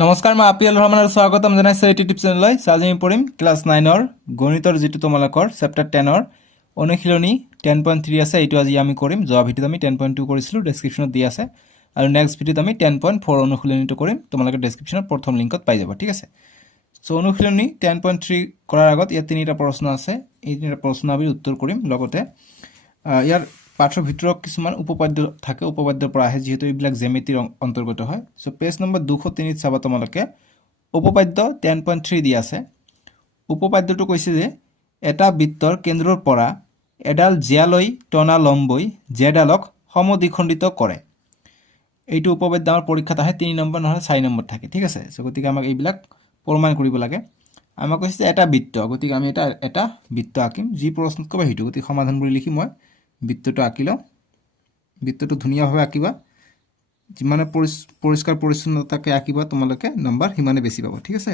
নমস্কাৰ মই আপিল ৰহমানৰ স্বাগতম জনাইছো ইউটিউব চেনেললৈ আজি আমি পঢ়িম ক্লাছ 9ৰ গণিতৰ যেটো তোমালোকৰ চেপ্টাৰ 10ৰ অনুশীলনী 10.3 আছে এইটো আজি আমি কৰিম যোৱা ভিডিওত আমি 10.2 কৰিছিলো ডেসক্ৰিপচনত দি আছে আৰু নেক্সট ভিডিওত আমি 10.4 অনুশীলনীটো কৰিম তোমালোকে ডেসক্ৰিপচনত প্ৰথম লিংকত পাই যাবা ঠিক আছে সো অনুশীলনী 10.3 কৰাৰ আগত ইয়াত তিনিটা প্ৰশ্ন আছে এই তিনিটা প্ৰশ্ন আমি উত্তৰ কৰিম লগতে ইয়াৰ পাঠৰ ভিতৰত কিছুমান উপপাদ্য থাকে উপপাদ্যৰ পৰা আহে যেহেতু এইবিলাক জ্যামিতিৰ অন্তৰ্গত হয় সো পেজ নম্বৰ 203 ত চাবা তোমালোকে উপপাদ্য 10.3 দি আছে উপপাদ্যটো কৈছে যে এটা বৃত্তৰ কেন্দ্ৰৰ পৰা এডাল জিয়ালৈ টনা লম্বই জেডালক সমদ্বিখণ্ডিত কৰে এইটো উপপাদ্য আমাৰ পৰীক্ষাত আহে 3 নম্বৰ নহয় 4 নম্বৰ থাকে ঠিক আছে সো গতিকে আমাক এইবিলাক প্ৰমাণ কৰিব লাগে আমাক কৈছে এটা বৃত্ত গতিকে আমি এটা বৃত্ত আঁকিম যি প্ৰশ্নত কবা হেতু গতি সমাধান কৰি লিখি মই বৃত্তটো আঁকিলো বৃত্তটো ধুনীয়াভাৱে আঁকিবা যিমানে পৰিষ্কাৰ পৰিচ্ছন্নতাকে আঁকিবা তোমালোকে নম্বৰ হিমানে বেছি পাবা ঠিক আছে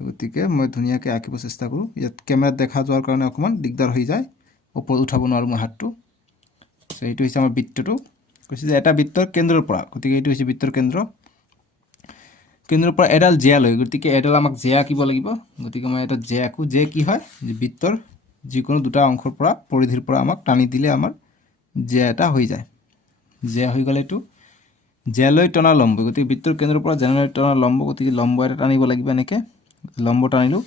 গতিকে মই ধুনীয়াকৈ আঁকিব চেষ্টা কৰো ইয়াত ক্যামেৰাত দেখা যোৱাৰ কাৰণে অকমান দিগদাৰ হৈ যায় ওপৰত উঠাব নোৱাৰো মই হাতটো সো এইটো হৈছে আমাৰ বৃত্তটো কৈছে যে এটা বৃত্তৰ কেন্দ্ৰৰ পৰা গতিকে এইটো হৈছে বৃত্তৰ কেন্দ্ৰৰ পৰা এডাল জিয়ালৈ গতিকে এডাল আমাক জিয়া আঁকিব লাগিব গতিকে মই এটা জিয়া আঁকো যে কি হয় যে বৃত্তৰ যিকোনো দুটা অংশৰ পৰা পৰিধিৰ পৰা আমাক টানি দিলে আমাৰ জিয়া এটা হৈ যায় জিয়া হৈ গলে এটো জিয়ালৈ টনা লম্ব গতিকে বৃত্তৰ কেন্দ্ৰৰ পৰা জিয়ালৈ টনা লম্ব গতিকে লম্ব এটা টানিব লাগিব এনেকে লম্ব টানিলো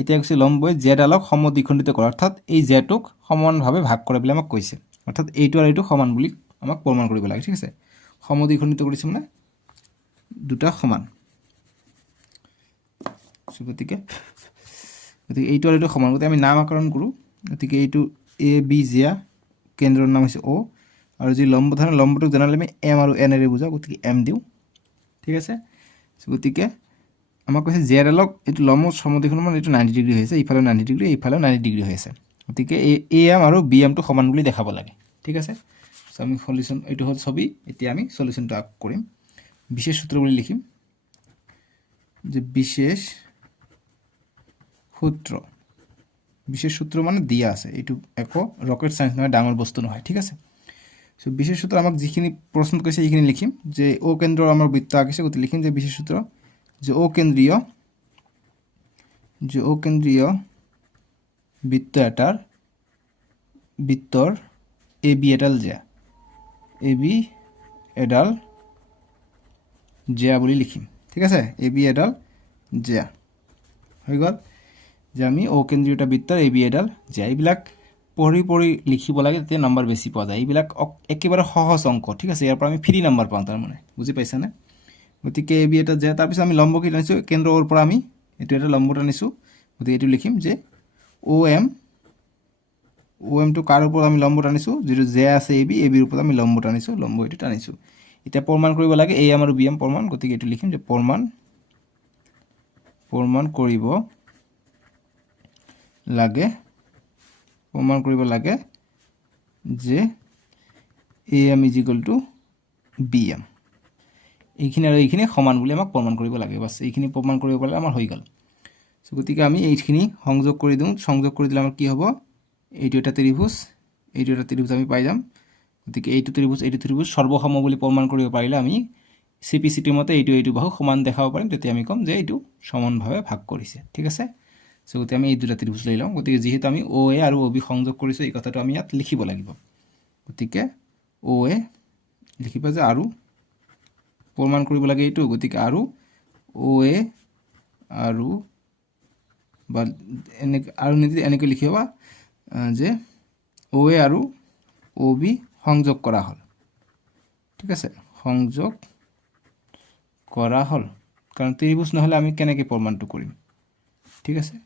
এতিয়া কৈছে লম্বই জেডালক সমদ্বিখণ্ডিত কৰে অৰ্থাৎ এই জেটোক সমানভাৱে ভাগ কৰে বুলি আমাক কৈছে অৰ্থাৎ এইটো আৰু এইটো সমান বুলি আমাক প্ৰমাণ কৰিব লাগে ঠিক আছে সমদ্বিখণ্ডিত কৰিছে মানে দুটা সমান গতিকে এইটো আৰু এইটো সমান গতিকে আমি নামকৰণ কৰো গতিকে এইটো এ বি জিয়া কেন্দ্ৰৰ নাম হৈছে ও আৰু যি লম্ব ধৰণে লম্বটোক জানালে আমি এম আৰু এন এৰে বুজাও গতিকে এম দিও ঠিক আছে গতিকে আমাক কৈছে জেডালক এইটো লম্ব সমদ্বিখণ্ড মানে এইটো 90 ডিগ্ৰী হৈছে ইফালে 90 ডিগ্ৰী ইফালে 90 ডিগ্ৰী হৈছে গতিকে এ এম আৰু বি এম টো সমান বুলি দেখাব লাগে ঠিক আছে সো আমি সলিউশন এইটো হল ছবি এতিয়া আমি সলিউশনটো আক কৰিম বিশেষ সূত্ৰ বুলি লিখিম যে বিশেষ সূত্ৰ মানে দিয়া আছে এইটো একো ৰকেট সায়েন্স নহয় ডাঙৰ বস্তু নহয় ঠিক আছে সো বিশেষ সূত্ৰ আমাক যিখিনি প্ৰশ্ন কৈছে এইখিনি লিখিম যে ও কেন্দ্ৰৰ আমাৰ বৃত্ত আঁকিছে গতি লিখিম যে বিশেষ সূত্ৰ যে ও কেন্দ্ৰীয় বৃত্ত এটাৰ বৃত্তৰ এ বি এডাল জিয়া বুলি লিখিম ঠিক আছে এ বি এডাল জিয়া হৈ গল যে আমি ও কেন্দ্ৰীয়টা বৃত্তৰ এ বি এডাল জিয়া এইবিলাক পঢ়ি লিখিব লাগে তেতিয়া নম্বৰ বেছি পোৱা যায় এইবিলাক একেবাৰে সহজ অংক ঠিক আছে ইয়াৰ পৰা আমি ফ্ৰী নম্বৰ পাওঁ তাৰ মানে বুজি পাইছা না গতিকে এ বি এটা জিয়া তাৰ পিছত আমি লম্ব কি টানিছো কেন্দ্ৰ ওৰ পৰা আমি এটো এটা লম্ব টানিছো গতিকে এটো লিখিম যে ও এম টো কাৰ ওপৰত আমি লম্ব টানিছো যেটো জে আছে এ বিৰ ওপৰত আমি লম্ব টানিছো লম্ব এটো টানিছো এটা প্ৰমাণ কৰিব লাগে এ এম আৰু বি এম প্ৰমাণ গতিকে এটো লিখিম যে প্ৰমাণ কৰিব লাগে যে এ এম = বি এম এইখিনি আৰু এইখিনি সমান বুলি আমাক প্ৰমাণ কৰিব লাগে বাস এইখিনি প্ৰমাণ কৰিব পালে আমাৰ হৈ গল সো গতিকে আমি এইখিনি সংযোগ কৰি দিও সংযোগ কৰি দিলে আমাৰ কি হ'ব এইটো এটা ত্ৰিভুজ আমি পাই যাম গতিকে এইটো ত্ৰিভুজ সৰ্বসম বুলি প্ৰমাণ কৰিব পাৰিলে আমি সিপিসিটি মতে এইটো বাহু সমান দেখাব পাৰিম তেতিয়া আমি কম যে এইটো সমানভাৱে ভাগ কৰিছে ঠিক আছে সো গতিকে আমি এই দুটা ত্ৰিভুজ লৈ লওঁ গতিকে যেহেতু আমি ও এ আৰু ও বি সংযোগ কৰিছো এই কথাটো আমি ইয়াত লিখিব লাগিব গতিকে ও এ লিখিবা যে আৰু প্ৰমাণ কৰিব লাগে এইটো গতিকে আৰু ও এ আৰু বা এনেকৈ লিখিবা যে ও এ আৰু ও বি সংযোগ কৰা হল ঠিক আছে সংযোগ কৰা হল কাৰণ ত্ৰিভুজ নহলে আমি কেনেকৈ প্ৰমাণটো কৰিম ঠিক আছে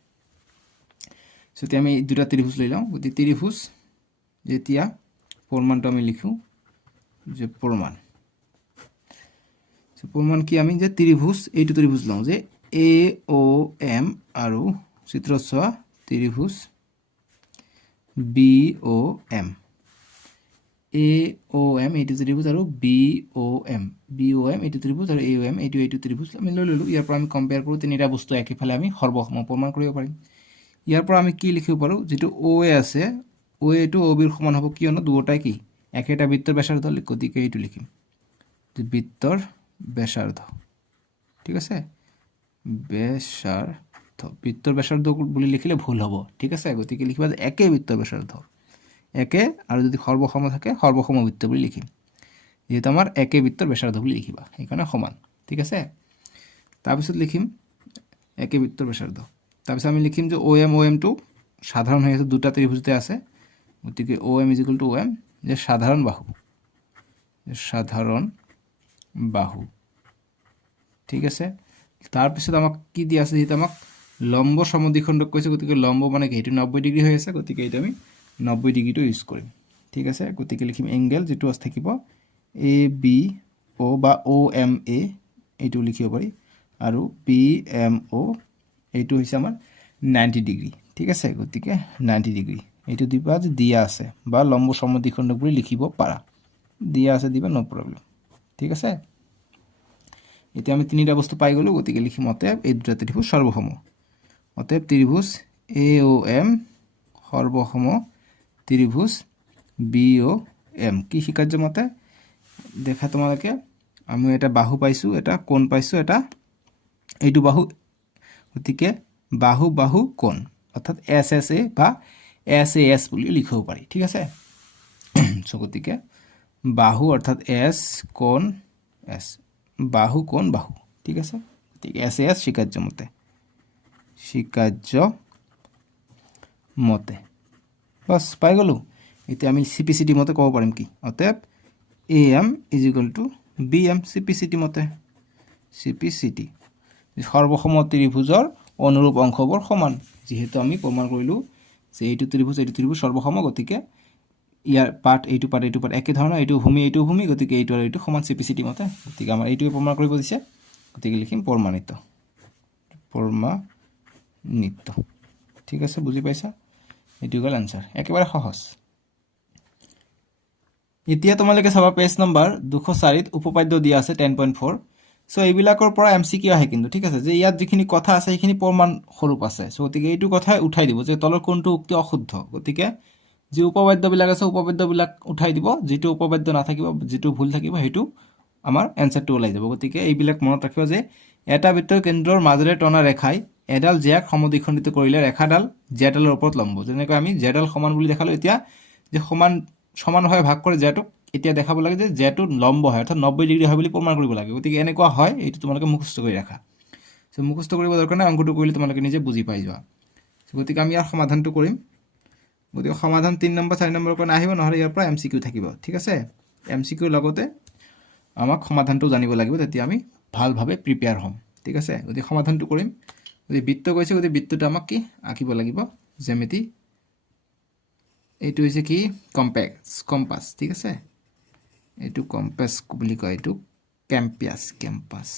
সো আমি দুটা ত্ৰিভুজ লৈ লওঁ গতি ত্ৰিভুজ যেতিয়া প্ৰমাণটো আমি লিখো যে প্ৰমাণ কি আমি যে ত্ৰিভুজ এইটো ত্ৰিভুজ লওঁ যে এ ও এম আৰু চিত্ৰ চোৱা ত্ৰিভুজ বি ও এম AOM এইটো ত্ৰিভুজ আৰু BOM এইটো ত্ৰিভুজ আৰু AOM এইটো ত্ৰিভুজ আমি লৈ ললো ইয়াৰ পৰা আমি কম্পেয়াৰ কৰো তিনিটা বস্তু একেফালে আমি সৰ্বসম প্ৰমাণ কৰিব পাৰিম ইয়াৰ পৰা আমি কি লিখিব পাৰো যেটো OA আছে OA টো OB ৰ সমান হ'ব কিয়নো দুটাই কি একেটা বৃত্তৰ ব্যাসাৰ্ধ গতিকে এইটো লিখিম যে বৃত্তৰ ব্যাসাৰ্ধ ঠিক আছে ব্যাসাৰ্ধ বৃত্তৰ ব্যাসার্ধ বুলি লিখিলে ভুল হ'ব ঠিক আছে গতিকে লিখিবা যে একে বৃত্তৰ ব্যাসাৰ্ধ একে আৰু যদি সৰ্বসম থাকে সৰ্বসম বৃত্ত বুলি লিখিম যেহেতু আমাৰ একে বৃত্তৰ ব্যাসাৰ্ধ বুলি লিখিবা সেইকাৰণে সমান ঠিক আছে তাৰপিছত লিখিম একে বৃত্তৰ ব্যাসাৰ্ধ তাৰপিছত আমি লিখিম যে OM টো সাধাৰণ হৈ আছে দুটা ত্ৰিভুজতে আছে গতিকে OM = OM যে সাধাৰণ বাহু ঠিক আছে তাৰপিছত আমাক কি দিয়া আছে যেটা আমাক লম্ব সমদ্বিখণ্ডক কৈছে গতিকে লম্ব মানে কি এটো 90 ডিগ্ৰী হৈ আছে গতিকে এটা আমি 90 ডিগ্ৰীটো ইউজ কৰিম ঠিক আছে গতিকে লিখিম এংগেল যেটো আছে থাকিব ABO বা OMA এইটো লিখিব পাৰি আৰু PMO এইটো হৈছে আমাৰ 90 ডিগ্ৰী ঠিক আছে গতিকে 90 ডিগ্ৰী এইটো দিবা যে দিয়া আছে বা লম্ব সমদ্বিখণ্ডক বুলি লিখিব পাৰা দিয়া আছে দিবা নো প্ৰবলেম ঠিক আছে এতিয়া আমি তিনিটা বস্তু পাই গলো গতিকে লিখিম অতএব এই দুটা ত্ৰিভুজ সৰ্বসম অতএব ত্ৰিভুজ AOM সৰ্বসম ত্ৰিভুজ BOM কি শিকাৰ্য মতে দেখা তোমালোকে আমি এটা বাহু পাইছো এটা কোণ পাইছো এটা এইটো বাহু গতিকে বাহু কোণ অৰ্থাৎ SSA বা SAS বুলি লিখিব পাৰি ঠিক আছে সো গতিকে বাহু অৰ্থাৎ S কোণ S বাহু কোণ বাহু ঠিক আছে ঠিক SAS শিকাৰ্য মতে বাস পাই গলো এতিয়া আমি CPCD মতে ক'ব পাৰিম কি অতএব AM = BM CPCD মতে CPCD সৰ্বসম ত্ৰিভুজৰ অনুৰূপ অংশবোৰ সমান যেহেতু আমি প্ৰমাণ কৰিলো যে এইটো ত্ৰিভুজ সৰ্বসম গতিকে ইয়াৰ পাৰ্ট এইটো পাৰ্ট একে ধৰণৰ এইটো ভূমি গতিকে এইটো আৰু এইটো সমান CPCD মতে গতিকে আমাৰ এইটোৱে প্ৰমাণ কৰিব দিছে গতিকে লিখিম প্ৰমাণিত ঠিক আছে বুজি পাইছা এইটো গল আনসাৰ একেবাৰে সহজ এতিয়া তোমালোকে চাবা পেজ নম্বৰ 204 ত উপপাদ্য দিয়া আছে 10.4 সো এইবিলাকৰ পৰা MCQ আহে কিন্তু ঠিক আছে যে ইয়াত যিখিনি কথা আছে সেইখিনি প্ৰমাণ স্বৰূপ আছে সো গতিকে এইটো কথাই উঠাই দিব যে তলৰ কোনটো উক্তি অশুদ্ধ গতিকে যে উপপাদ্যবিলাক আছে উপপাদ্যবিলাক উঠাই দিব যেটো উপপাদ্য নাথাকিব যেটো ভুল থাকিব হেতু আমাৰ এনসাৰটো ওলাই যাব গতিকে এইবিলাক মনত ৰাখিবা যে এটা বৃত্তৰ কেন্দ্ৰৰ মাজেৰে টনা ৰেখাই এডাল জ্যাক সমদ্বিখণ্ডিত কৰিলে ৰেখাডাল জেডালৰ ওপৰত লম্ব যেনেকৈ আমি জেডাল সমান বুলি দেখালো এতিয়া যে সমান হয় ভাগ কৰে জেটো এতিয়া দেখাব লাগে যে জেটো লম্ব হয় অৰ্থাৎ 90 ডিগ্ৰী হয় বুলি প্ৰমাণ কৰিব লাগে গতিকে এনেকুৱা হয় এইটো তোমালোকে মুখস্থ কৰি ৰাখা সো মুখস্থ কৰিব দৰকাৰ নাই অংকটো কৰিলে তোমালোকে নিজে বুজি পাই যোৱা গতিকে আমি ইয়াৰ সমাধানটো কৰিম গতিকে সমাধান 3 নম্বৰ 4 নম্বৰ কোন আহিব নহলে ইয়াৰ পৰা MCQ থাকিব ঠিক আছে MCQ লগতে আমাক সমাধানটো জানিব লাগিব তেতিয়া আমি ভালভাৱে প্ৰিপেয়াৰ হ'ম ঠিক আছে গতিকে সমাধানটো কৰিম যদি বৃত্ত কৈছে গতিকে বৃত্তটো আমাক কি আঁকিব লাগিব জ্যামিতি এইটো হৈছে কি কম্পাস ঠিক আছে এইটো কম্পাস বুলি কয় এইটো কেম্পাস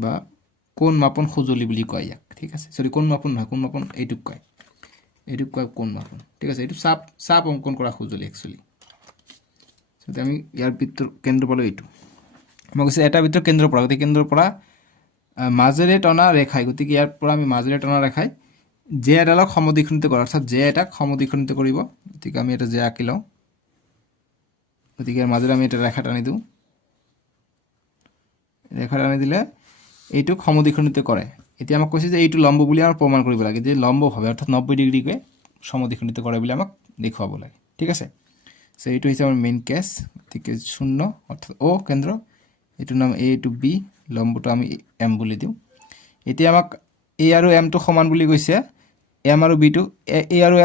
বা কোণ মাপন সঁজুলি বুলি কয় ইয়াক ঠিক আছে সৰি কোণ মাপন নহয় কোণ মাপন এইটো কয় কোণ মাপন ঠিক আছে এইটো চাপ অঙ্কন কৰা সঁজুলি একচুয়ালি সো আমি ইয়াৰ বৃত্তৰ কেন্দ্ৰ পালো এইটো মই কৈছে এটা বৃত্তৰ কেন্দ্ৰৰ পৰা গতিকে কেন্দ্ৰৰ পৰা মাজেৰে টনা ৰেখাই গতিকে ইয়াৰ পৰা আমি মাজেৰে টনা ৰেখাই জে এডালক সমদ্বিখণ্ডিত কৰা অৰ্থাৎ জে এটাক সমদ্বিখণ্ডিত কৰিব গতিকে আমি এটা জে আঁকি লওঁ গতিকে ইয়াৰ মাজেৰে আমি এটা ৰেখা টানি দিওঁ ৰেখা টানি দিলে এইটো সমদ্বিখণ্ডিত কৰে এতিয়া আমাক কৈছে যে এইটো লম্ব বুলি আমাৰ প্ৰমাণ কৰিব লাগে যে লম্ব ভাৱে অৰ্থাৎ 90 ডিগ্ৰীকে সমদ্বিখণ্ডিত কৰে বুলি আমাক দেখুৱাব লাগে ঠিক আছে সো এইটো হৈছে আমাৰ মেইন কেস গতিকে 0 অৰ্থাৎ O কেন্দ্ৰ এইটো নাম A টু B লম্বটো আমি M বুলি দিওঁ এতিয়া আমাক A আৰু M টো সমান বুলি কৈছে M আৰু B টো A আৰু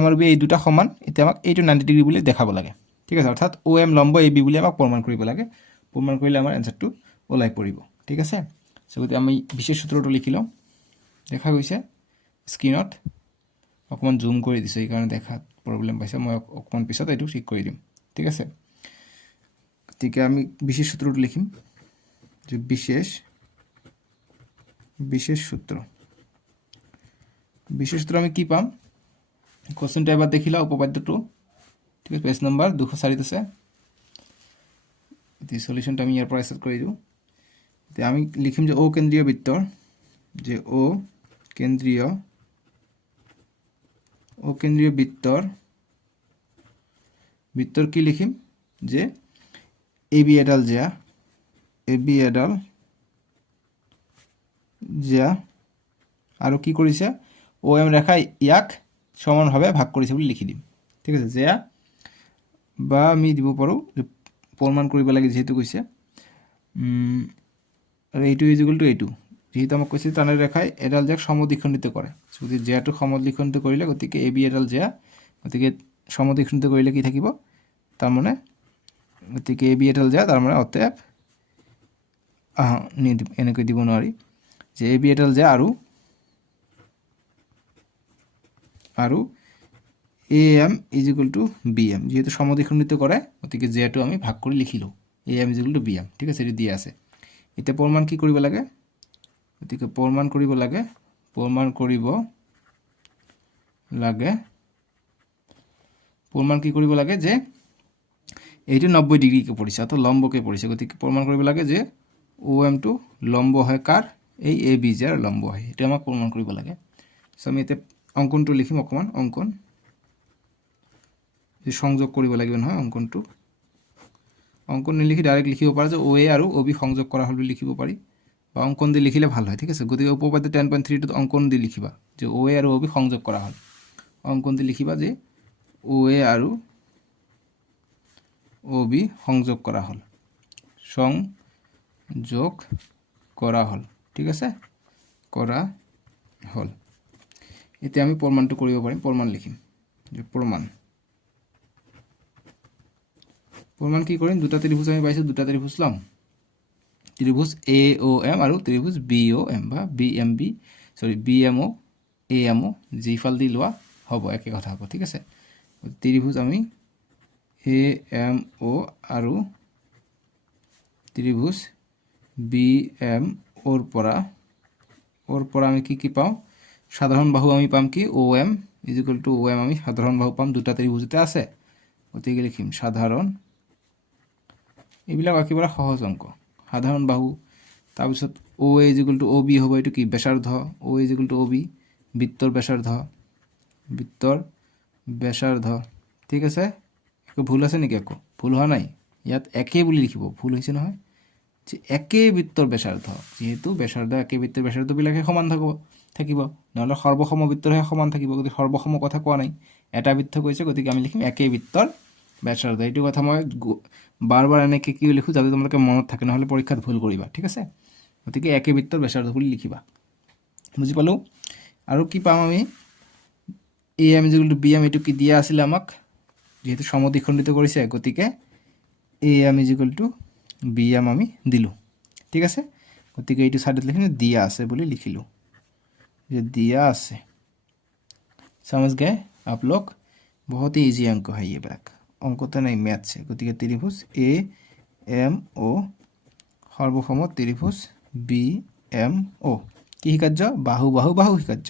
M আৰু B এই দুটা সমান এতিয়া আমাক এইটো 90 ডিগ্ৰী বুলি দেখাব লাগে ঠিক আছে অৰ্থাৎ OM লম্ব AB বুলি আমাক প্ৰমাণ কৰিব লাগে প্ৰমাণ কৰিলে আমাৰ এনসাৰটো ওলাই পৰিব ঠিক আছে সো গতি আমি বিশেষ সূত্ৰটো লিখি লওঁ দেখা গৈছে স্ক্ৰিনত অকমান জুম কৰি দিছো এই কাৰণে দেখাত প্ৰবলেম পাইছে মই অকমান পিছত এইটো ঠিক কৰি দিম ঠিক আছে গতিকে আমি বিশেষ সূত্ৰটো লিখিম যে বিশেষ সূত্ৰ আমি কি পাম কোশ্চেনটা এবাৰ দেখিলা উপপাদ্যটো ঠিক আছে পেজ নম্বৰ 204 আছে এই সলিউশনটা আমি ইয়াৰ পৰা সেট কৰি দিও তে আমি লিখিম যে O কেন্দ্ৰীয় বৃত্তৰ যে O কেন্দ্ৰীয় বৃত্তৰ কি লিখিম যে AB এডাল জ্যা AB এডাল যে আৰু কি কৰিছে অ এম ৰেখা ইয়াক সমানভাৱে ভাগ কৰিছে বুলি লিখি দিম ঠিক আছে যে বা আমি দিব পাৰোঁ প্ৰমাণ কৰিব লাগে যেহেতু কৈছে আৰু এইটো ইজ ইকুৱেল টু এইটো যেহেতু আমাক কৈছে টানেল ৰেখাই এডাল জেক সমদ্বিখণ্ডিত কৰে যদি জেটো সমদ্বিখণ্ডিত কৰিলে গতিকে এ বি এডাল জেয়া গতিকে সমদ্বিখণ্ডিত কৰিলে কি থাকিব তাৰমানে গতিকে এ বি এডাল জেয়া তাৰমানে অতএব এনেকৈ দিব নোৱাৰি যে এ বি এডাল জেয়া আৰু A M is equal to B M যেহেতু সমদ্বিখণ্ডিত কৰে গতিকে জেটো আমি ভাগ কৰি লিখিলোঁ A M is equal to B M ঠিক আছে এইটো দিয়া আছে এতিয়া প্ৰমাণ কি কৰিব লাগে গতিকে প্ৰমাণ কৰিব লাগে যে এইটো 90 ডিগ্ৰীকে পৰিছে অৰ্থাৎ লম্বকে পৰিছে গতিকে প্ৰমাণ কৰিব লাগে যে অ এমটো লম্ব হয় কাৰ এই এ বি জেৰ লম্ব হয় এইটো আমাক প্ৰমাণ কৰিব লাগে সো আমি এতিয়া অংকনটো লিখিম অকমান অংকন যে সংযোগ কৰিব লাগিব নহয় অংকন নিলিখি ডাইৰেক্ট লিখিব পাৰা যে অ এ আৰু অ বি সংযোগ কৰা হল বুলি লিখিব পাৰি বা অংকন দি লিখিলে ভাল হয় ঠিক আছে গতিকে উপপাদ্য 10.3 টোত অংকন দি লিখিবা যে অ এ আৰু অ বি সংযোগ কৰা হল অংকন দি লিখিবা যে অ এ আৰু অ বি সংযোগ কৰা হল ঠিক আছে কৰা হল এতিয়া আমি প্ৰমাণটো কৰিব পাৰিম প্ৰমাণ লিখিম যে প্ৰমাণ কি কৰিম দুটা ত্ৰিভুজ আমি পাইছো দুটা ত্ৰিভুজ লম ত্ৰিভুজ এ অ এম আৰু ত্ৰিভুজ বি অ এম বা B M O A M O যিফাল দি লোৱা হ'ব একে কথা হ'ব ঠিক আছে ত্ৰিভুজ আমি এ এম অ আৰু ত্ৰিভুজ বি এম অৰ পৰা আমি কি পাওঁ সাধাৰণ বাহু আমি পাম কি O M is equal to O M আমি সাধাৰণ বাহু পাম দুটা ত্ৰিভুজতে আছে গতিকে লিখিম সাধাৰণ এইবিলাক একেবাৰে সহজ অংক সাধাৰণ বাহু তাৰপিছত O A is equal to O B হ'ব এইটো কি ব্যাসাৰ্ধ O is equal to O B বৃত্তৰ ব্যাসাৰ্ধ ঠিক আছে একো ভুল আছে নেকি একো ভুল হোৱা নাই ইয়াত একে বুলি লিখিব ভুল হৈছে নহয় যে একে বৃত্তৰ ব্যাসাৰ্ধ যেহেতু ব্যাসাৰ্ধ একে বৃত্তৰ ব্যাসাৰ্ধবিলাকে সমান থাকিব নহ'লে সৰ্বসম বৃত্তৰহে সমান থাকিব গতিকে সৰ্বসম কথা কোৱা নাই এটা বৃত্ত কৈছে গতিকে আমি লিখিম একে বৃত্তৰ ব্যাসাৰ্ধ এইটো কথা মই বাৰ এনেকৈ কি লিখোঁ যাতে তোমালোকে মনত থাকে নহ'লে পৰীক্ষাত ভুল কৰিবা ঠিক আছে গতিকে একে বৃত্তৰ ব্যাসাৰ্ধ বুলি লিখিবা বুজি পালোঁ আৰু কি পাম আমি A M is equal to B M এইটো কি দিয়া আছিলে আমাক যেহেতু সমদ্বিখণ্ডিত কৰিছে গতিকে A M is equal to B M আমি দিলোঁ ঠিক আছে গতিকে এইটো ছাইডত লিখিম দিয়া আছে বুলি লিখিলোঁ যে दिया আছে समझ गए आप लोग बहुत ही इजी अंक है ये ब्रैक अंक तो नहीं मैथ से गति के त्रिभुज ए एम ओ সর্বসম त्रिभुज बी एम ओ কি শিকাৰ্য বাহু বাহু বাহু শিকাৰ্য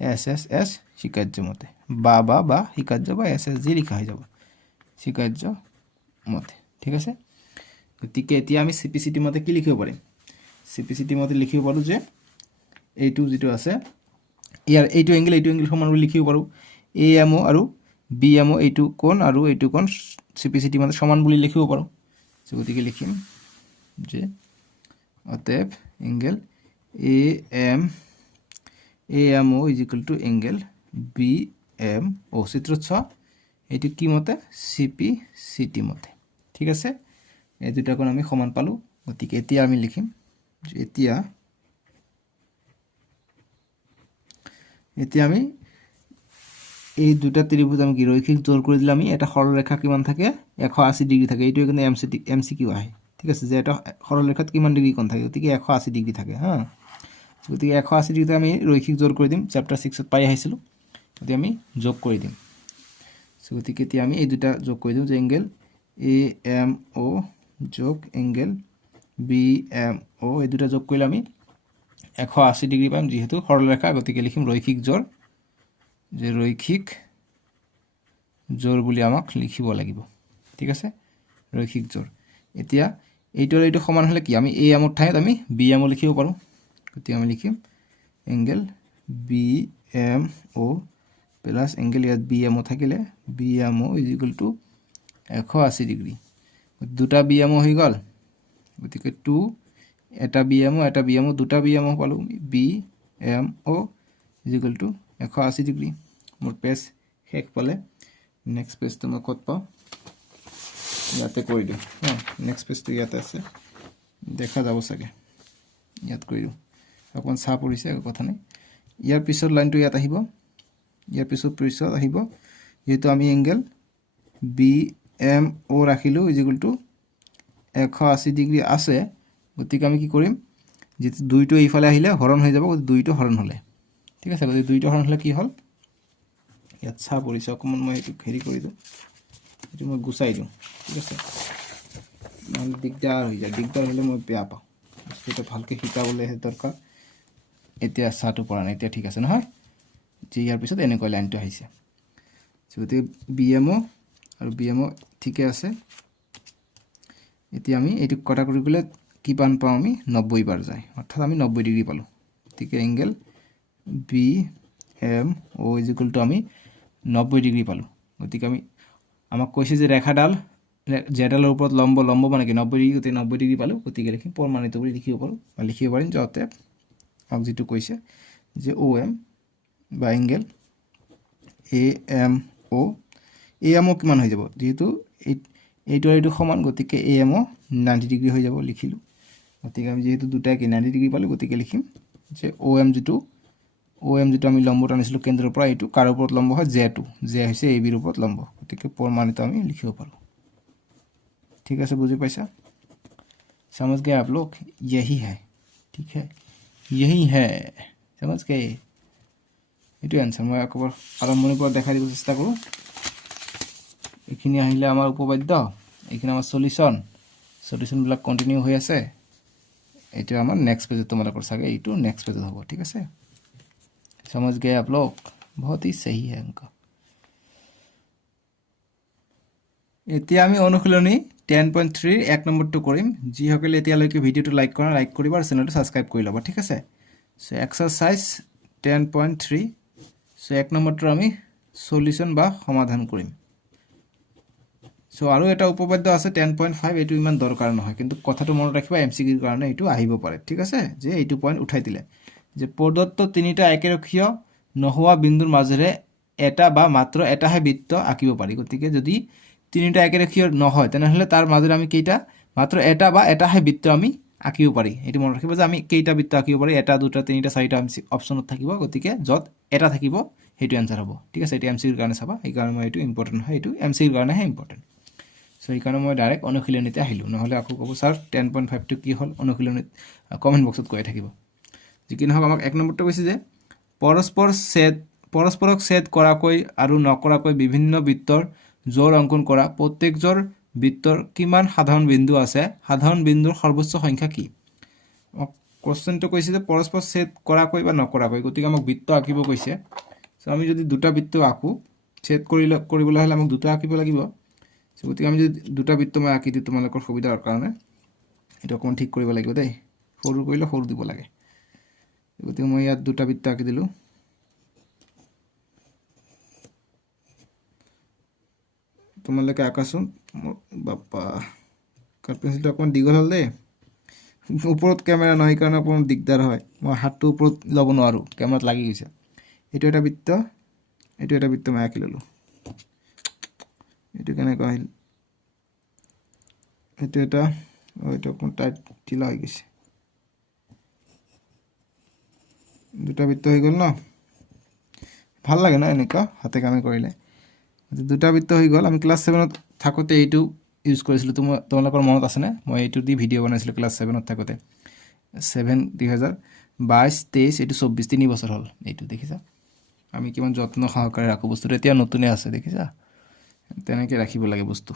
এস এস এস শিকাৰ্য মতে বা বা বা শিকাৰ্য বা এস এস জি লিখা হৈ যাব শিকাৰ্য মতে ঠিক আছে গতিকে এতিয়া আমি সিপিসিটি মতে কি লিখিব পাৰিম সিপিসিটি মতে লিখিব পাৰোঁ যে এইটো যেটো আছে ইয়াৰ এইটো এংগল সমান বুলি লিখিব পাৰোঁ এ এম অ আৰু বি এম অ এইটো কোণ আৰু এইটো কোণ সিপিসিটি মতে সমান বুলি লিখিব পাৰোঁ গতিকে লিখিম যে অতএব angle A M O is equal to angle B M O চিত্ৰত চোৱা এইটো কি মতে সিপিসিটি মতে ঠিক আছে এই দুটা কোণ আমি সমান পালোঁ গতিকে এতিয়া আমি লিখিম যে এতিয়া আমি এই দুটা ত্রিভুজ আমি কি রৈখিক জোড় করে দিলে আমি এটা সরলরেখা কিমান থাকে 180 ডিগ্রি থাকে এইটো কিন্তু এমসিকিউ আহে ঠিক আছে যে এটা সরলরেখাত কিমান ডিগ্রি কোণ থাকে গতিকে 180 ডিগ্রি থাকে হ্যাঁ গতিকে 180 ডিগ্রিতে আমি রৈখিক জোড় করে দিম চ্যাপ্টার 6 ত পাই আহিছিল গতিকে আমি যোগ কৰি দিম গতিকে এতিয়া আমি এই দুটা যোগ কৰি দিম যে এংগল এ এম ও যোগ এংগল বি এম ও এই দুটা যোগ কৰিলে আমি 180 ডিগ্রি পাম যেহেতু সরলরেখা গতিকে লিখিম রৈখিক জোড় যে রৈখিক জোড় বুলি আমাক লিখিব লাগিব ঠিক আছে রৈখিক জোড় এতিয়া এইটোৰ এইটো সমান হলে কি আমি এ এমৰ ঠাইত আমি বি এম লিখিব পাৰোঁ গতিকে আমি লিখিম angle B M O plus angle ইয়াত বি এম থাকিলে B M O is equal to 180 degree দুটা বি এম হৈ গ'ল গতিকে 2 এটা BMO দুটা BMO পালোঁ BMO ইজিকুৱেল টু 180 ডিগ্ৰী মোৰ পেজ শেষ পালে নেক্সট পেজটো মই ক'ত পাওঁ ইয়াতে কৰি দিওঁ নেক্সট পেজটো ইয়াতে আছে দেখা যাব চাগে ইয়াত কৰি দিওঁ অকণমান চাহ পৰিছে কথা নাই ইয়াৰ পিছৰ লাইনটো ইয়াত আহিব ইয়াৰ পিছত আহিব যেহেতু আমি এংগেল BMO ৰাখিলোঁ ইজিকুৱেল টু 180 ডিগ্ৰী আছে গতিকে আমি কি কৰিম যেহেতু দুইটো এইফালে আহিলে হৰণ হৈ যাব দুইটো হৰণ হ'লে ঠিক আছে গতিকে দুইটো হৰণ হ'লে কি হ'ল ইয়াত চাহ পৰিছে অকণমান মই এইটো হেৰি কৰি দিওঁ এইটো মই গুচাই দিওঁ ঠিক আছে নহ'লে দিগদাৰ হৈ যায় দিগদাৰ হ'লে মই বেয়া পাওঁ বস্তুটো ভালকৈ শিকাবলৈহে দৰকাৰ এতিয়া চাহটো পৰা নাই এতিয়া ঠিক আছে নহয় যে ইয়াৰ পিছত এনেকুৱা লাইনটো আহিছে গতিকে BMO আৰু BMO ঠিকে আছে এতিয়া আমি এইটো কটা কৰি গ'লে কি পাম আমি 90 বাৰ যায় অৰ্থাৎ আমি 90 ডিগ্ৰী পালোঁ গতিকে এংগেল BMO ইজিকুৱেল টু আমি 90 ডিগ্ৰী পালোঁ গতিকে আমি আমাক কৈছে যে ৰেখাডাল জেডালৰ ওপৰত লম্ব মানে কি 90 ডিগ্ৰী গতিকে 90 ডিগ্ৰী পালোঁ গতিকে লিখিম প্ৰমাণিত বুলি লিখিব পাৰোঁ বা লিখিব পাৰিম যাতে আমাক যিটো কৈছে যে OM বা এংগেল AMO কিমান হৈ যাব যেহেতু এইটো আৰু এইটো সমান গতিকে AMO 90 ডিগ্ৰী হৈ যাব লিখিলোঁ গতিকে আমি যেহেতু দুটাই 90 ডিগ্ৰী পালোঁ গতিকে লিখিম যে OM যিটো আমি লম্বটো আনিছিলোঁ কেন্দ্ৰৰ পৰা এইটো কাৰ ওপৰত লম্ব হয় J2 J হৈছে ABৰ ওপৰত লম্ব গতিকে প্ৰমাণিত আমি লিখিব পাৰোঁ ঠিক আছে বুজি পাইছা समझ गए आप लोग यही है ठीक है यही है समझ गए এইটো आंसर মই একবাৰ আৰম্ভণিৰ পৰা দেখাই দিব চেষ্টা কৰোঁ এইখিনি আহিলে আমাৰ উপপাদ্য এইখিনি আমাৰ সলিউশনবিলাক কন্টিনিউ হৈ আছে এইটো আমাৰ নেক্সট পেজত তোমালোকৰ চাগে এইটো নেক্সট পেজত হ'ব ঠিক আছে समझ गए आप लोग बहुत ही सही है इनका এতিয়া আমি অনুশীলনী 10.3 এক নম্বৰটো কৰিম যিসকলে এতিয়ালৈকে ভিডিওটো লাইক কৰা লাইক কৰিবা আৰু চেনেলটো সাবস্ক্ৰাইব কৰি ল'বা ঠিক আছে সো এক্সাৰসাইজ 10.3 সো এক নম্বৰটো আমি সলিউশন বা সমাধান কৰিম সো আৰু এটা উপপাদ্য আছে 10.5 এটো ইমান দৰকাৰ নহয় কিন্তু কথাটো মনত ৰাখিবা এমসিকিউৰ কাৰণে এটো আহিব পাৰে ঠিক আছে যে এইটো পইণ্ট উঠাই দিলে যে প্ৰদত্ত তিনিটা একৰেখীয় নহোৱা বিন্দুৰ মাজেৰে এটা বা মাত্ৰ এটাহে বৃত্ত আঁকিব পাৰি গতিকে যদি তিনিটা একৰেখীয় নহয় তেনেহলে তাৰ মাজেৰে আমি কেইটা মাত্ৰ এটা বা এটাহে বৃত্ত আমি আঁকিব পাৰি এটো মনত ৰাখিবা যে আমি কেইটা বৃত্ত আঁকিব পাৰি এটা দুটা তিনিটা চাৰিটা অপচনত থাকিব গতিকে যত এটা থাকিব হেতু আনসাৰ হ'ব ঠিক আছে এটো এমসিকিউৰ কাৰণে চাবা এই কাৰণে মই এটো ইম্পৰ্টেন্ট হয় এটো এমসিকিউৰ কাৰণে হে ইম্পৰ্টেন্ট সো এই কাৰণে মই ডাইৰেক্ট অনুশীলনীতে আহিলো নহলে আকৌ কব স্যাৰ 10.5 টো কি হল অনুশীলনীত কমেন্ট বক্সত কৈ থাকিব যিকি নহক আমাক এক নম্বৰটো কৈছে যে পৰস্পৰক ছেদ কৰাকৈ আৰু নকৰাকৈ বিভিন্ন বৃত্তৰ জোৰ অঙ্কন কৰা প্ৰত্যেকজোৰ বৃত্তৰ কিমান সাধাৰণ বিন্দু আছে সাধাৰণ বিন্দুৰ সৰ্বোচ্চ সংখ্যা কি কোশ্চেনটো কৈছে যে পৰস্পৰ ছেদ কৰাকৈ বা নকৰাকৈ গতিকে আমাক বৃত্ত আঁকিব কৈছে সো আমি যদি দুটা বৃত্ত আঁকো ছেদ কৰিবলৈ হলে আমাক দুটা আঁকিব লাগিব সো গতিকে আমি যদি দুটা বৃত্ত মই আঁকি দিওঁ তোমালোকৰ সুবিধাৰ কাৰণে এটা অকণ ঠিক কৰিব লাগিব দেই সৰু কৰিলে সৰু দিব লাগে গতিকে মই ইয়াত দুটা বৃত্ত আঁকি দিলো তোমালোকে আকাশন বাপা কাৰ্পেন্সিলটো অকণ দীঘল হ'ল দেই ওপৰত ক্যামেৰা নহয় কাৰণে অকণ দিগদাৰ হয় মই হাতটো ওপৰত ল'ব নোৱাৰো ক্যামেৰাত লাগি গৈছে এইটো এটা বৃত্ত মই আঁকি ললো এইটো কেনেকৈ আহিল এইটো অকণ টাইট ঢিলা হৈ গৈছে দুটা বৃত্ত হৈ গ'ল ন ভাল লাগে না এনেকা হাতে কামে কৰিলে দুটা বৃত্ত হৈ গ'ল আমি ক্লাস 7 ত থাকোতে এইটো ইউজ কৰিছিলো তোমালোকৰ মনত আছে না মই এইটো দি ভিডিও বনাইছিলো ক্লাস 7 ত থাকোতে 7 2022 23 এইটো 24 3 বছৰ হ'ল এইটো দেখিছা আমি কিমান যত্ন সহকাৰে ৰাখো বস্তুটো এতিয়া নতুনে আছে দেখিছা তেনেকৈ ৰাখিব লাগে বস্তু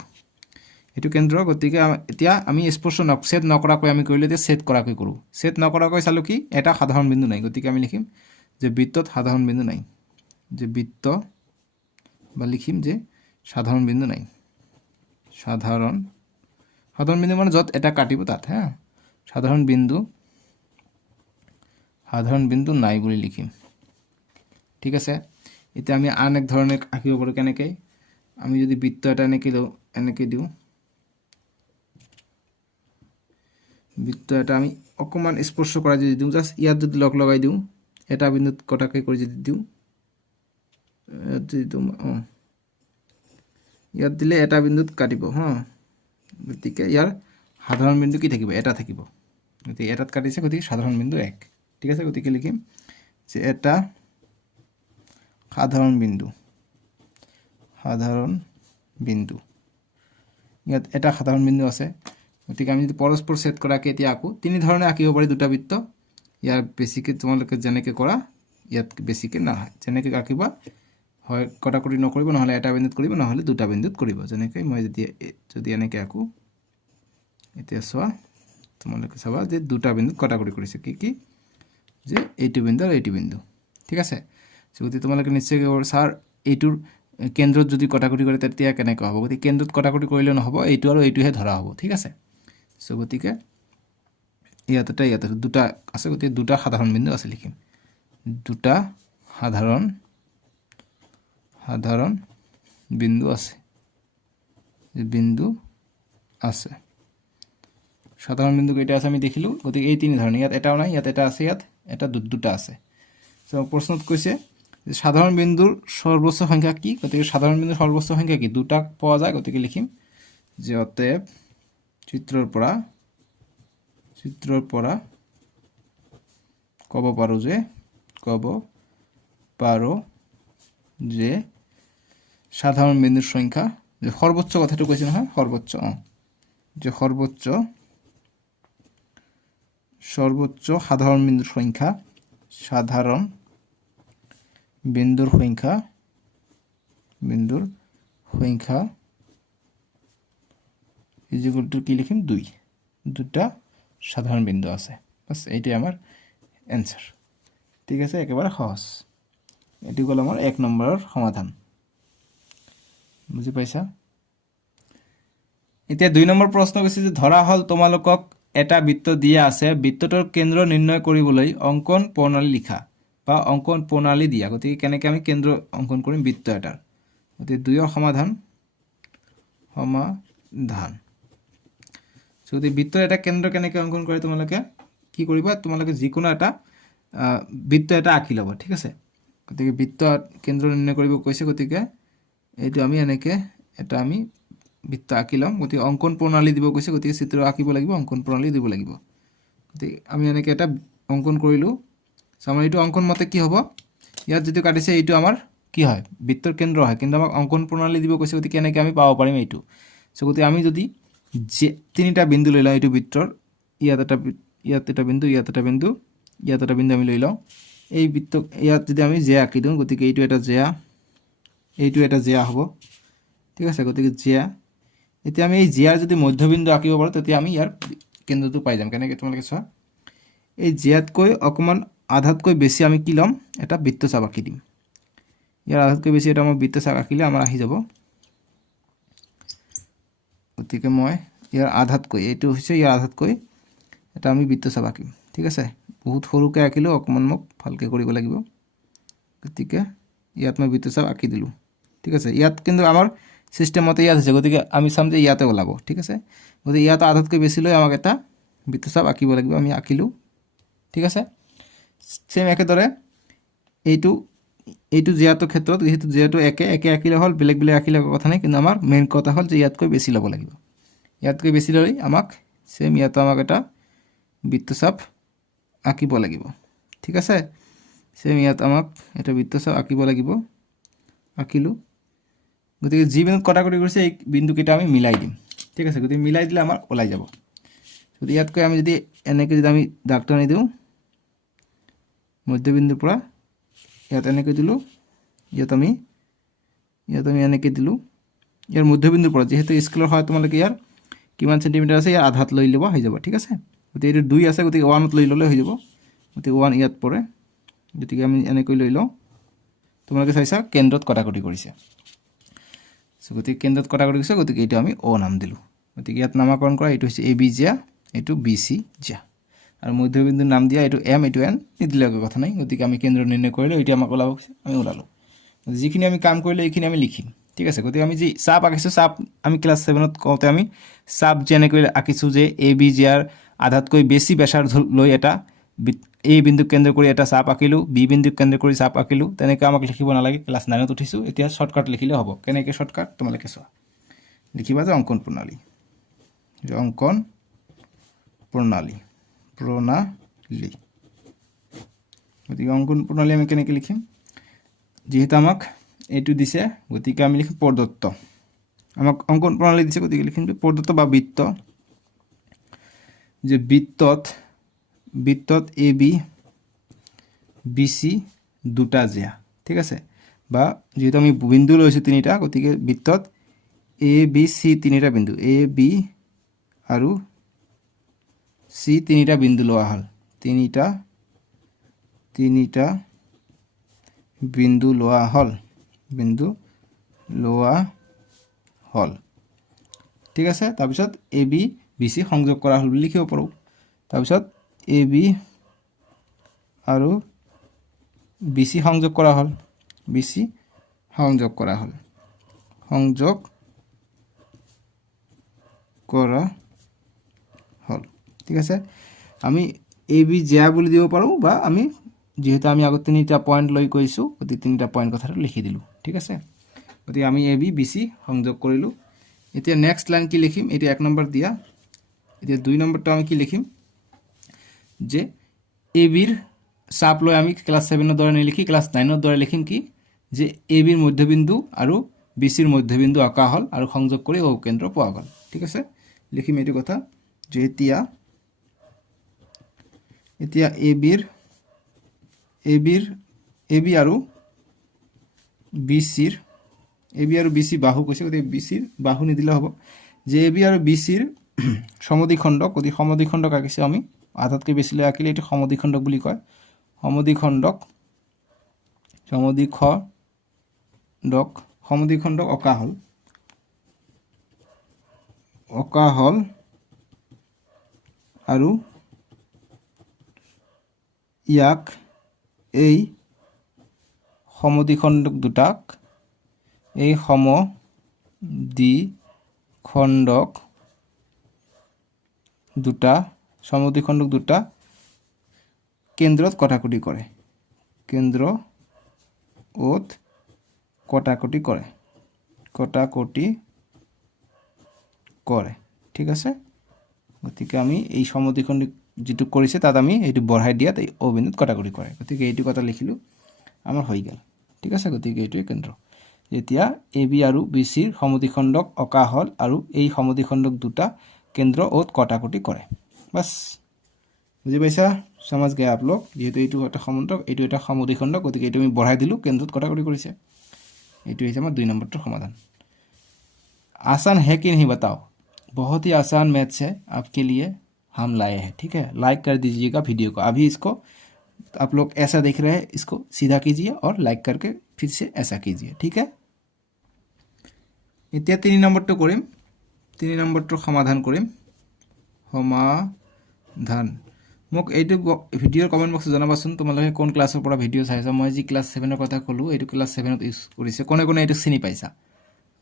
এটো কেন্দ্ৰ গতিকে এতিয়া আমি স্পৰ্শ ছেদ নকৰাকৈ আমি কৰিলে এতিয়া ছেদ কৰাকৈ কৰো ছেদ নকৰাকৈ চালো কি এটা সাধাৰণ বিন্দু নাই গতিকে আমি লিখিম যে বৃত্তত সাধাৰণ বিন্দু নাই যে বৃত্ত বা লিখিম যে সাধারণ বিন্দু নাই সাধারণ বিন্দু মানে যত এটা কাটিব তাত হ্যাঁ সাধারণ বিন্দু নাই বুলি লিখিম ঠিক আছে এতিয়া আমি আন এক ধৰণে আঁকিব পাৰো কেনেকৈ আমি যদি বৃত্ত এটা এনেকৈ দিও বৃত্ত এটা আমি অকণমান স্পৰ্শ কৰাই যদি দিওঁ জাষ্ট ইয়াত যদি লগ লগাই দিওঁ এটা বিন্দুত কটাকৈ কৰি যদি দিওঁ ইয়াত যদি দিওঁ ইয়াত দিলে এটা বিন্দুত কাটিব হা গতিকে ইয়াৰ সাধাৰণ বিন্দু কি থাকিব এটা থাকিব গতিকে এটাত কাটিছে গতিকে সাধাৰণ বিন্দু 1 ঠিক আছে গতিকে লিখিম যে এটা সাধাৰণ বিন্দু ইয়াত এটা সাধাৰণ বিন্দু আছে গতিকে আমি যদি পৰস্পৰ ছেদ কৰাকে এতিয়া আকো তিনি ধৰণে আঁকিব পাৰি দুটা বৃত্ত ইয়াৰ বেছিকে তোমালোকে যেনেকে কৰা ইয়াত বেছিকে নহয় যেনেকে আঁকিবা হয় কটাকটি নকৰিব নহলে এটা বিন্দুত কৰিব নহলে দুটা বিন্দুত কৰিব যেনেকৈ মই যদি এনেকে আকো এতিয়া চোৱা তোমালোকে চাবা যে দুটা বিন্দুত কটাকটি কৰিছে কি যে এইটো বিন্দু আৰু এইটো বিন্দু ঠিক আছে যদি তোমালোকে নিশ্চয় স্যাৰ এইটোৰ কেন্দ্ৰত যদি কটাকটি কৰে তেতিয়া কেনেকৈ হ'ব গতিকে কেন্দ্ৰত কটাকটি কৰিলে নহব এইটো আৰু এইটোহে ধৰা হ'ব ঠিক আছে সো গতিকে ইয়াতে দুটা আছে গতিকে দুটা সাধাৰণ বিন্দু আছে লিখিম দুটা সাধাৰণ বিন্দু আছে সাধাৰণ বিন্দু কেইটা আছে আমি দেখিলো গতিকে এই তিনি ধৰণৰ ইয়াত এটাও নাই ইয়াত এটা আছে ইয়াত এটা দুটা আছে সো প্ৰশ্নত কৈছে যে সাধাৰণ বিন্দুৰ সৰ্বোচ্চ সংখ্যা কি গতিকে সাধাৰণ বিন্দুৰ সৰ্বোচ্চ সংখ্যা কি দুটা পোৱা যায় গতিকে লিখিম যে অতএব চিত্ৰৰ পৰা ক'ব পাৰো যে সাধারণ বিন্দুর সংখ্যা যে সর্বোচ্চ কথাটো কৈছে নহয় সর্বোচ্চ যে সর্বোচ্চ সাধারণ বিন্দুর সংখ্যা ইকুয়াল টু কি লিখিম 2 দুটা সাধারণ বিন্দু আছে বাস এইটাই আমার অ্যানসার ঠিক আছে একেবারে সহজ এটি হল আমার 1 নম্বরের সমাধান বুঝি পাইছা এতিয়া 2 নম্বৰ প্ৰশ্ন কৈছে যে ধৰা হল তোমালোকক এটা বৃত্ত দিয়া আছে বৃত্তটোৰ কেন্দ্ৰ নিৰ্ণয় কৰিবলৈ অঙ্কন প্ৰণালী লিখা বা অঙ্কন প্ৰণালী দিয়া গতিকে কেনেকৈ আমি কেন্দ্ৰ অঙ্কন কৰিম বৃত্ত এটাৰ গতিকে 2 ৰ সমাধান যদি বৃত্তৰ এটা কেন্দ্ৰ কেনেকৈ অঙ্কন কৰে তোমালোকে কি কৰিবা তোমালোকে যিকোনো এটা বৃত্ত এটা আঁকি ল'বা ঠিক আছে গতিকে বৃত্ত কেন্দ্ৰ নিৰ্ণয় কৰিব কৈছে গতিকে এইটো আমি এনেকে এটা আমি বৃত্ত আঁকি লম গতিকে অঙ্কন প্ৰণালী দিব কৈছে গতিকে চিত্ৰ আঁকিব লাগিব অঙ্কন প্ৰণালী দিব লাগিব গতিকে আমি এনেকে এটা অঙ্কন কৰিলো আমাৰ এইটো অঙ্কন মতে কি হ'ব ইয়াত যেটো কাটিছে এইটো আমাৰ কি হয় বৃত্তৰ কেন্দ্ৰ হয় কিন্তু আমাক অঙ্কন প্ৰণালী দিব কৈছে গতিকে এনেকে আমি পাব পাৰিম এইটো সো গতিকে আমি যদি যে তিনিটা বিন্দু লৈ লওঁ এইটো বৃত্তৰ ইয়াত এটা বিন্দু ইয়াত এটা বিন্দু আমি লৈ লওঁ এই বৃত্ত ইয়াত যদি আমি জে আঁকি দিওঁ গতিকে এইটো এটা জে হ'ব ঠিক আছে গতিকে জে এতিয়া আমি এই জিয়াৰ যদি মধ্যবিন্দু আঁকিব পাৰো তেতিয়া আমি ইয়াৰ কেন্দ্ৰটো পাই যাম কেনেকৈ তোমালোকে চোৱা এই জিয়াতকৈ অকমান আধাতকৈ বেছি আমি কি লম এটা বৃত্তচাপ আঁকি দিম ইয়াৰ আধাতকৈ বেছি এটা মই বৃত্তচাপ আঁকিলে আমাৰ আহি যাব গতিকে মই ইয়াৰ আধাতকৈ এইটো হৈছে ইয়াৰ আধাতকৈ এটা আমি বৃত্তচাপ আঁকিম ঠিক আছে বহুত সৰুকৈ আঁকিলো অকমান মোক ভালকৈ কৰিব লাগিব গতিকে ইয়াত মই বৃত্তচাপ আঁকি দিলো ঠিক আছে ইয়াত কিন্তু আমাৰ সিস্টেমতে ইয়াত আছে গতিকে আমি চাম যে ইয়াতে ওলাব ঠিক আছে গতিকে ইয়াত আধাতকৈ বেছি লৈ আমাক এটা বৃত্তচাপ আঁকিব লাগিব আমি আঁকিলো ঠিক আছে সেম একেদৰে এইটো জিয়াটো ক্ষেত্ৰত যেহেতু জিয়াটো একে আঁকিলে হল বেলেগ আঁকিলে কথা নাই কিন্তু আমাৰ মেইন কথা হল যে ইয়াতকৈ বেছি ল'ব লাগিব ইয়াতকৈ বেছি লৈ আমাক সেম ইয়াত আমাক এটা বৃত্তচাপ আঁকিব লাগিব ঠিক আছে সেম ইয়াত আমাক এটা বৃত্তচাপ আঁকিব লাগিব আঁকিলো গতিকে যি বিন্দুত কটাকটি কৰিছে এই বিন্দুকেইটা আমি মিলাই দিম ঠিক আছে গতিকে মিলাই দিলে আমাৰ ওলাই যাব যদি ইয়াতকৈ আমি যদি এনেকৈ যদি আমি দাগ টানি দিওঁ মধ্যবিন্দুৰ পৰা ইয়াত এনেকৈ দিলো ইয়াত আমি এনেকৈ দিলো ইয়াৰ মধ্যবিন্দুৰ পৰা যেহেতু স্কেলৰ হয় তোমালোকে ইয়াৰ কিমান সেন্টিমিটাৰ আছে ইয়াৰ আধাত লৈ ল'ব হৈ যাব ঠিক আছে গতিকে এইটো 2 আছে গতিকে 1ত লৈ ল'লে হৈ যাব গতিকে 1 ইয়াত পৰে গতিকে আমি এনেকৈ লৈ লওঁ তোমালোকে চাইছা কেন্দ্ৰত কটাকটি কৰিছে গতিকে কেন্দ্ৰত কটাকটি কৰিছে গতিকে এইটো আমি ও নাম দিলো গতিকে ইয়াত নামকৰণ কৰা এইটো হৈছে এ বি জিয়া এইটো বি চি জিয়া আৰু মধ্যবিন্দুৰ নাম দিয়া এইটো এম এইটো এন নিদিলে কথা নাই গতিকে আমি কেন্দ্ৰ নিৰ্ণয় কৰিলো এইটো আমাক ওলাব আমি ওলালো যিখিনি আমি কাম কৰিলো এইখিনি আমি লিখিম ঠিক আছে গতিকে আমি যি চাপ আঁকিছো চাপ আমি ক্লাস 7ত কওঁতে আমি চাপ যেনেকৈ আঁকিছো যে এ বি জিয়াৰ আধাতকৈ বেছি ব্যাসাৰ্ধ লৈ এটা এই বিন্দুক কেন্দ্ৰ কৰি এটা চাপ আঁকিলোঁ, বি বিন্দুক কেন্দ্ৰ কৰি চাপ আঁকিলোঁ। তেনেকৈ আমাক লিখিব নালাগে, ক্লাছ 9ত উঠিছোঁ। এতিয়া শ্বৰ্টকাট লিখিলে হ'ব। কেনেকৈ শ্বৰ্টকাট তোমালোকে চোৱা, লিখিবা যে অংকন প্ৰণালী, অংকন প্ৰণালী, গতিকে অংকন প্ৰণালী আমি কেনেকৈ লিখিম, যিহেতু আমাক এইটো দিছে গতিকে আমি লিখিম প্ৰদত্ত। আমাক অংকন প্ৰণালী দিছে গতিকে লিখিম প্ৰদত্ত বা বৃত্ত, যে বৃত্তত এ বি বি চি দুটা জিয়া, ঠিক আছে। বা যেহেতু আমি বিন্দু লৈছোঁ তিনিটা, গতিকে বৃত্তত এ বি চি তিনিটা বিন্দু, এ বি আৰু চি তিনিটা বিন্দু লোৱা হ'ল, তিনিটা বিন্দু লোৱা হ'ল, ঠিক আছে। তাৰপিছত এ বি বি চি সংযোগ কৰা হ'ল বুলি লিখিব পাৰোঁ। তাৰপিছত এ বি আৰু বি চি সংযোগ কৰা হ'ল, ঠিক আছে। আমি এ বি জিয়া বুলি দিব পাৰোঁ, বা আমি যেহেতু আমি আগত তিনিটা পইণ্ট লৈ কৈছোঁ গতিকে তিনিটা পইণ্ট কথাটো লিখি দিলোঁ, ঠিক আছে। গতিকে আমি এ বি বি চি সংযোগ কৰিলোঁ। এতিয়া নেক্সট লাইন কি লিখিম, এইটো 1 নম্বৰ দিয়া। এতিয়া 2 নম্বৰটো আমি কি লিখিম, যে এ বিৰ চাপ লৈ আমি ক্লাছ 7ৰ দৰে নিলিখি ক্লাছ 9ৰ দৰে লিখিম কি, যে এ বিৰ মধ্যবিন্দু আৰু বি চিৰ মধ্যবিন্দু আঁকা হ'ল আৰু সংযোগ কৰি ও কেন্দ্ৰ পোৱা গ'ল, ঠিক আছে। লিখিম এইটো কথা, যে এতিয়া এ বি আৰু বি চি বাহু কৈছে, গতিকে বি চিৰ বাহু নিদিলে হ'ব। যে এ বি আৰু বি চিৰ সমদ্বিখণ্ডক, গতিকে সমদ্বিখণ্ডক আঁকিছোঁ আমি, আধাতকৈ বেছি লৈ আঁকিলে এইটো সমদ্বিখণ্ডক বুলি কয়। সমদ্বিখণ্ডক অঁকা হ'ল আৰু ইয়াক এই সমদ্বিখণ্ডক দুটাক সমদ্বিখণ্ডক দুটা কেন্দ্ৰত কটাকটি কৰে, ঠিক আছে। গতিকে আমি এই সমদ্বিখণ্ড যিটো কৰিছে তাত আমি এইটো বঢ়াই দিয়াত এই অ বিন্দুত কটাকটি কৰে, গতিকে এইটো কথা লিখিলোঁ, আমাৰ হৈ গ'ল, ঠিক আছে। গতিকে এইটোৱে কেন্দ্ৰ। এতিয়া এ বি আৰু বি চিৰ সমদ্বিখণ্ডক অঁকা হ'ল আৰু এই সমদ্বিখণ্ডক দুটা কেন্দ্ৰ অত কটাকটি কৰে, বাছ। বুজি পাইছা, সমাজ গয়া আপ লোক। যেহেতু এইটো এটা সমান্তৰাল, এইটো এটা সমদ্বিখণ্ডক, গতিকে এইটো আমি বঢ়াই দিলোঁ, কেন্দ্ৰত কটাকটি কৰিছে। এইটো হৈছে আমাৰ 2 নম্বৰটোৰ সমাধান। आसान है कि नहीं बताओ, बहुत ही आसान मैथ्स है आपके लिए हम लाए हैं, ठीक है। लाइक कर दीजिएगा वीडियो को, अभी इसको आप लोग ऐसा देख रहे हैं, इसको सीधा कीजिए और लाइक करके फिर से ऐसा कीजिए, ठीक है। এতিয়া 3 নম্বৰটো কৰিম, 3 নম্বৰটোৰ সমাধান কৰিম। মোক এইটো ভিডিঅ'ৰ কমেণ্ট বক্সত জনাবাচোন তোমালোকে কোন ক্লাছৰ পৰা ভিডিঅ' চাইছা। মই যি ক্লাছ 7ৰ কথা ক'লোঁ, এইটো ক্লাছ 7ত ইউজ কৰিছে। কোনে এইটো চিনি পাইছা,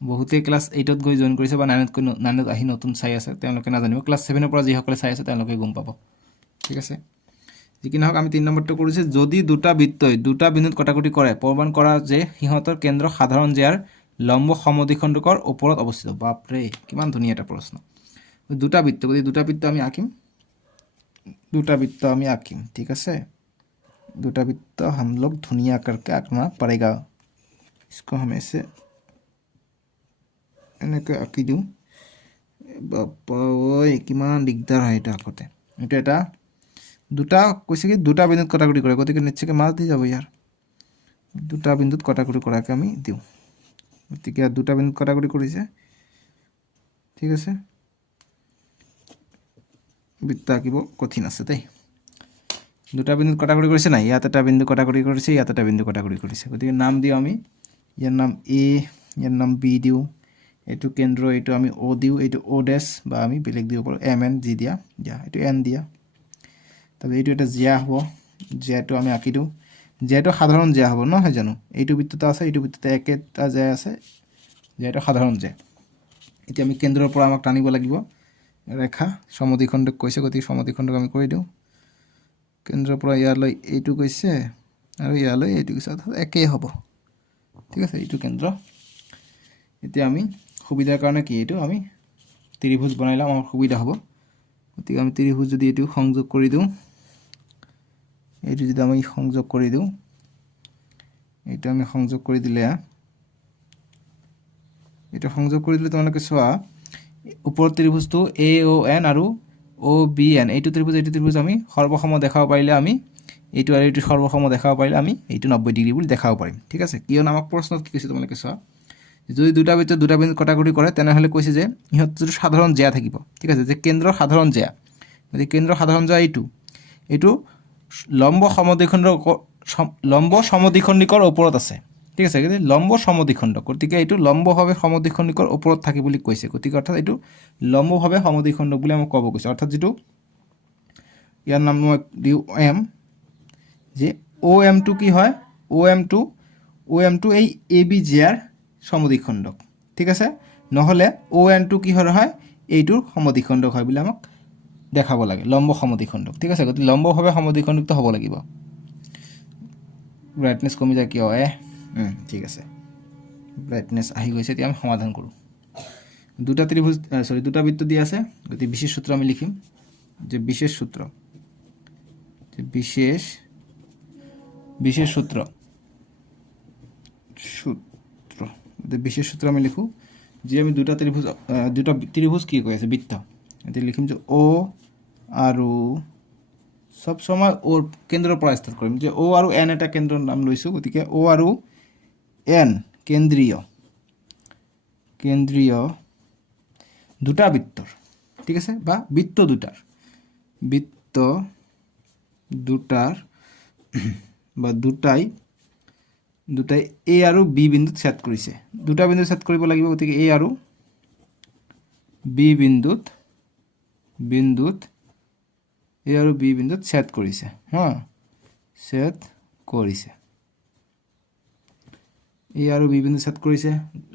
বহুতে ক্লাছ 8ত গৈ জইন কৰিছে বা 9ত আহি নতুন চাই আছে, তেওঁলোকে নাজানিব। ক্লাছ 7ৰ পৰা যিসকলে চাই আছে তেওঁলোকে গম পাব, ঠিক আছে। যি কি নহওক, আমি 3 নম্বৰটো কৰিছোঁ, যদি দুটা বৃত্তই দুটা বিন্দুত কটাকটি কৰে, প্ৰমাণ কৰা যে সিহঁতৰ কেন্দ্ৰ সাধাৰণ জ্যাৰ লম্ব সমদ্বিখণ্ডকৰ ওপৰত অৱস্থিত। বাপৰে, কিমান ধুনীয়া এটা প্ৰশ্ন। দুটা বৃত্ত, গতিকে দুটা বৃত্ত আমি আঁকিম, ঠিক আছে। দুটা বৃত্ত हम लोग धुनिया करके आंकना पड़ेगा। इसको हम ऐसे এনেকৈ আঁকি দিওঁ। বাপা ঐ, কিমান দিগদাৰ হয় এটা আঁকোতে। এইটো এটা দুটা কৈছে কি দুটা বিন্দুত কটাকটি কৰে, গতিকে নিশ্চয়কৈ মাছ দি যাব ইয়াৰ। দুটা বিন্দুত কটাকটি কৰাকৈ আমি দিওঁ, গতিকে দুটা বিন্দুত কটাকটি কৰিছে, ঠিক আছে। বৃত্ত আঁকিব কঠিন আছে দেই। দুটা বিন্দুত কটাকটি কৰিছে নাই, ইয়াত এটা বিন্দু কটাকটি কৰিছে, ইয়াত এটা বিন্দু কটাকটি কৰিছে, গতিকে নাম দিওঁ আমি। ইয়াৰ নাম এ, ইয়াৰ নাম বি দিওঁ, এইটো কেন্দ্ৰ, এইটো আমি অ' দিওঁ, এইটো অ' ডেছ বা আমি বেলেগ দিব পাৰোঁ, এম এন যি দিয়া, এইটো এন দিয়া। তাৰপিছত এইটো এটা জিয়া হ'ব, জিয়াটো আমি আঁকি দিওঁ। জিয়াটো সাধাৰণ জিয়া হ'ব নহয় জানো, এইটো বৃত্ততে আছে, এইটো বৃত্ততে একেটা জিয়া আছে, জিয়াটো সাধাৰণ জিয়া। এতিয়া আমি কেন্দ্ৰৰ পৰা আমাক টানিব লাগিব, ৰেখা সমদ্বিখণ্ডক কৈছে গতিকে সমদ্বিখণ্ডক আমি কৰি দিওঁ কেন্দ্ৰৰ পৰা ইয়ালৈ এইটো কৈছে আৰু ইয়ালৈ এইটো কৈছে অৰ্থাৎ একেই হ'ব ঠিক আছে এইটো কেন্দ্ৰ এতিয়া আমি সুবিধাৰ কাৰণে কি এইটো আমি ত্ৰিভুজ বনাইলাম আমাৰ সুবিধা হ'ব গতিকে আমি ত্ৰিভুজ যদি এইটো সংযোগ কৰি দিওঁ এইটো যদি আমি সংযোগ কৰি দিওঁ এইটো আমি সংযোগ কৰি দিলে এটা সংযোগ কৰি দিলে তোমালোকে চোৱা ওপৰৰ ত্ৰিভুজটো AON আৰু OBN এইটো ত্ৰিভুজ আমি সৰ্বসম দেখাব পাৰিলে আমি এইটো আৰু এইটো সৰ্বসম দেখাব পাৰিলে আমি এইটো 90 ডিগ্ৰী বুলি দেখাব পাৰিম ঠিক আছে কিয়নো আমাক প্ৰশ্নত কি কৈছে তোমালোকে চোৱা যদি দুটা ভিতৰত দুটা বিন্দু কটাকটি কৰে তেনেহলে কৈছে যে ইহত যদি সাধাৰণ জ্যা থাকিব ঠিক আছে যে কেন্দ্ৰৰ সাধাৰণ জ্যা যদি কেন্দ্ৰৰ সাধাৰণ জ্যা এইটো লম্ব সমদ্বিখণ্ডিকৰ ওপৰত আছে ঠিক আছে কিন্তু লম্ব সমদ্বিখণ্ডক গতিকে এইটো লম্বভাৱে সমদ্বিখণ্ডিকৰ ওপৰত থাকে বুলি কৈছে গতিকে অৰ্থাৎ এইটো লম্বভাৱে সমদ্বিখণ্ডক বুলি আমি ক'ব কৈছে অৰ্থাৎ যেটো ইয়াৰ নাম মই দিও M যে OM টো কি হয় OM টো এই ABJ ৰ সমদ্বিখণ্ডক ঠিক আছে নহলে ON টো কি হয় এইটোৰ সমদ্বিখণ্ডক হয় বুলি আমাক দেখাব লাগে লম্ব সমদ্বিখণ্ডক ঠিক আছে গতিকে লম্বভাৱে সমদ্বিখণ্ডক হ'ব লাগিব ব্ৰাইটনেছ কমি যায় কিয় ঠিক আছে ব্ৰাইটনেছ আহি গৈছে এতিয়া আমি সমাধান কৰো দুটা ত্ৰিভুজ দুটা বৃত্ত দি আছে গতি বিশেষ সূত্র আমি লিখিম যে বিশেষ সূত্র বিশেষ সূত্র আমি লিখো যে আমি দুটা ত্রিভুজ কি কৈ আছে বৃত্ত এতে লিখিম যে O আৰু সব সময় ওৰ কেন্দ্ৰৰ পৰা স্থান কৰিম যে O আৰু N এটা কেন্দ্ৰৰ নাম লৈছো গতিকে O আৰু N কেন্দ্ৰীয় দুটা বৃত্তৰ ঠিক আছে বা বৃত্ত দুটাৰ বা দুটাই A আৰু B বিন্দুত ছেদ কৰিছে দুটা বিন্দু ছেদ কৰিব লাগিব গতিকে A আৰু B বিন্দুত ছেদ কৰিছে ছেদ কৰিছে A আৰু B বিন্দু ছেদ কৰিছে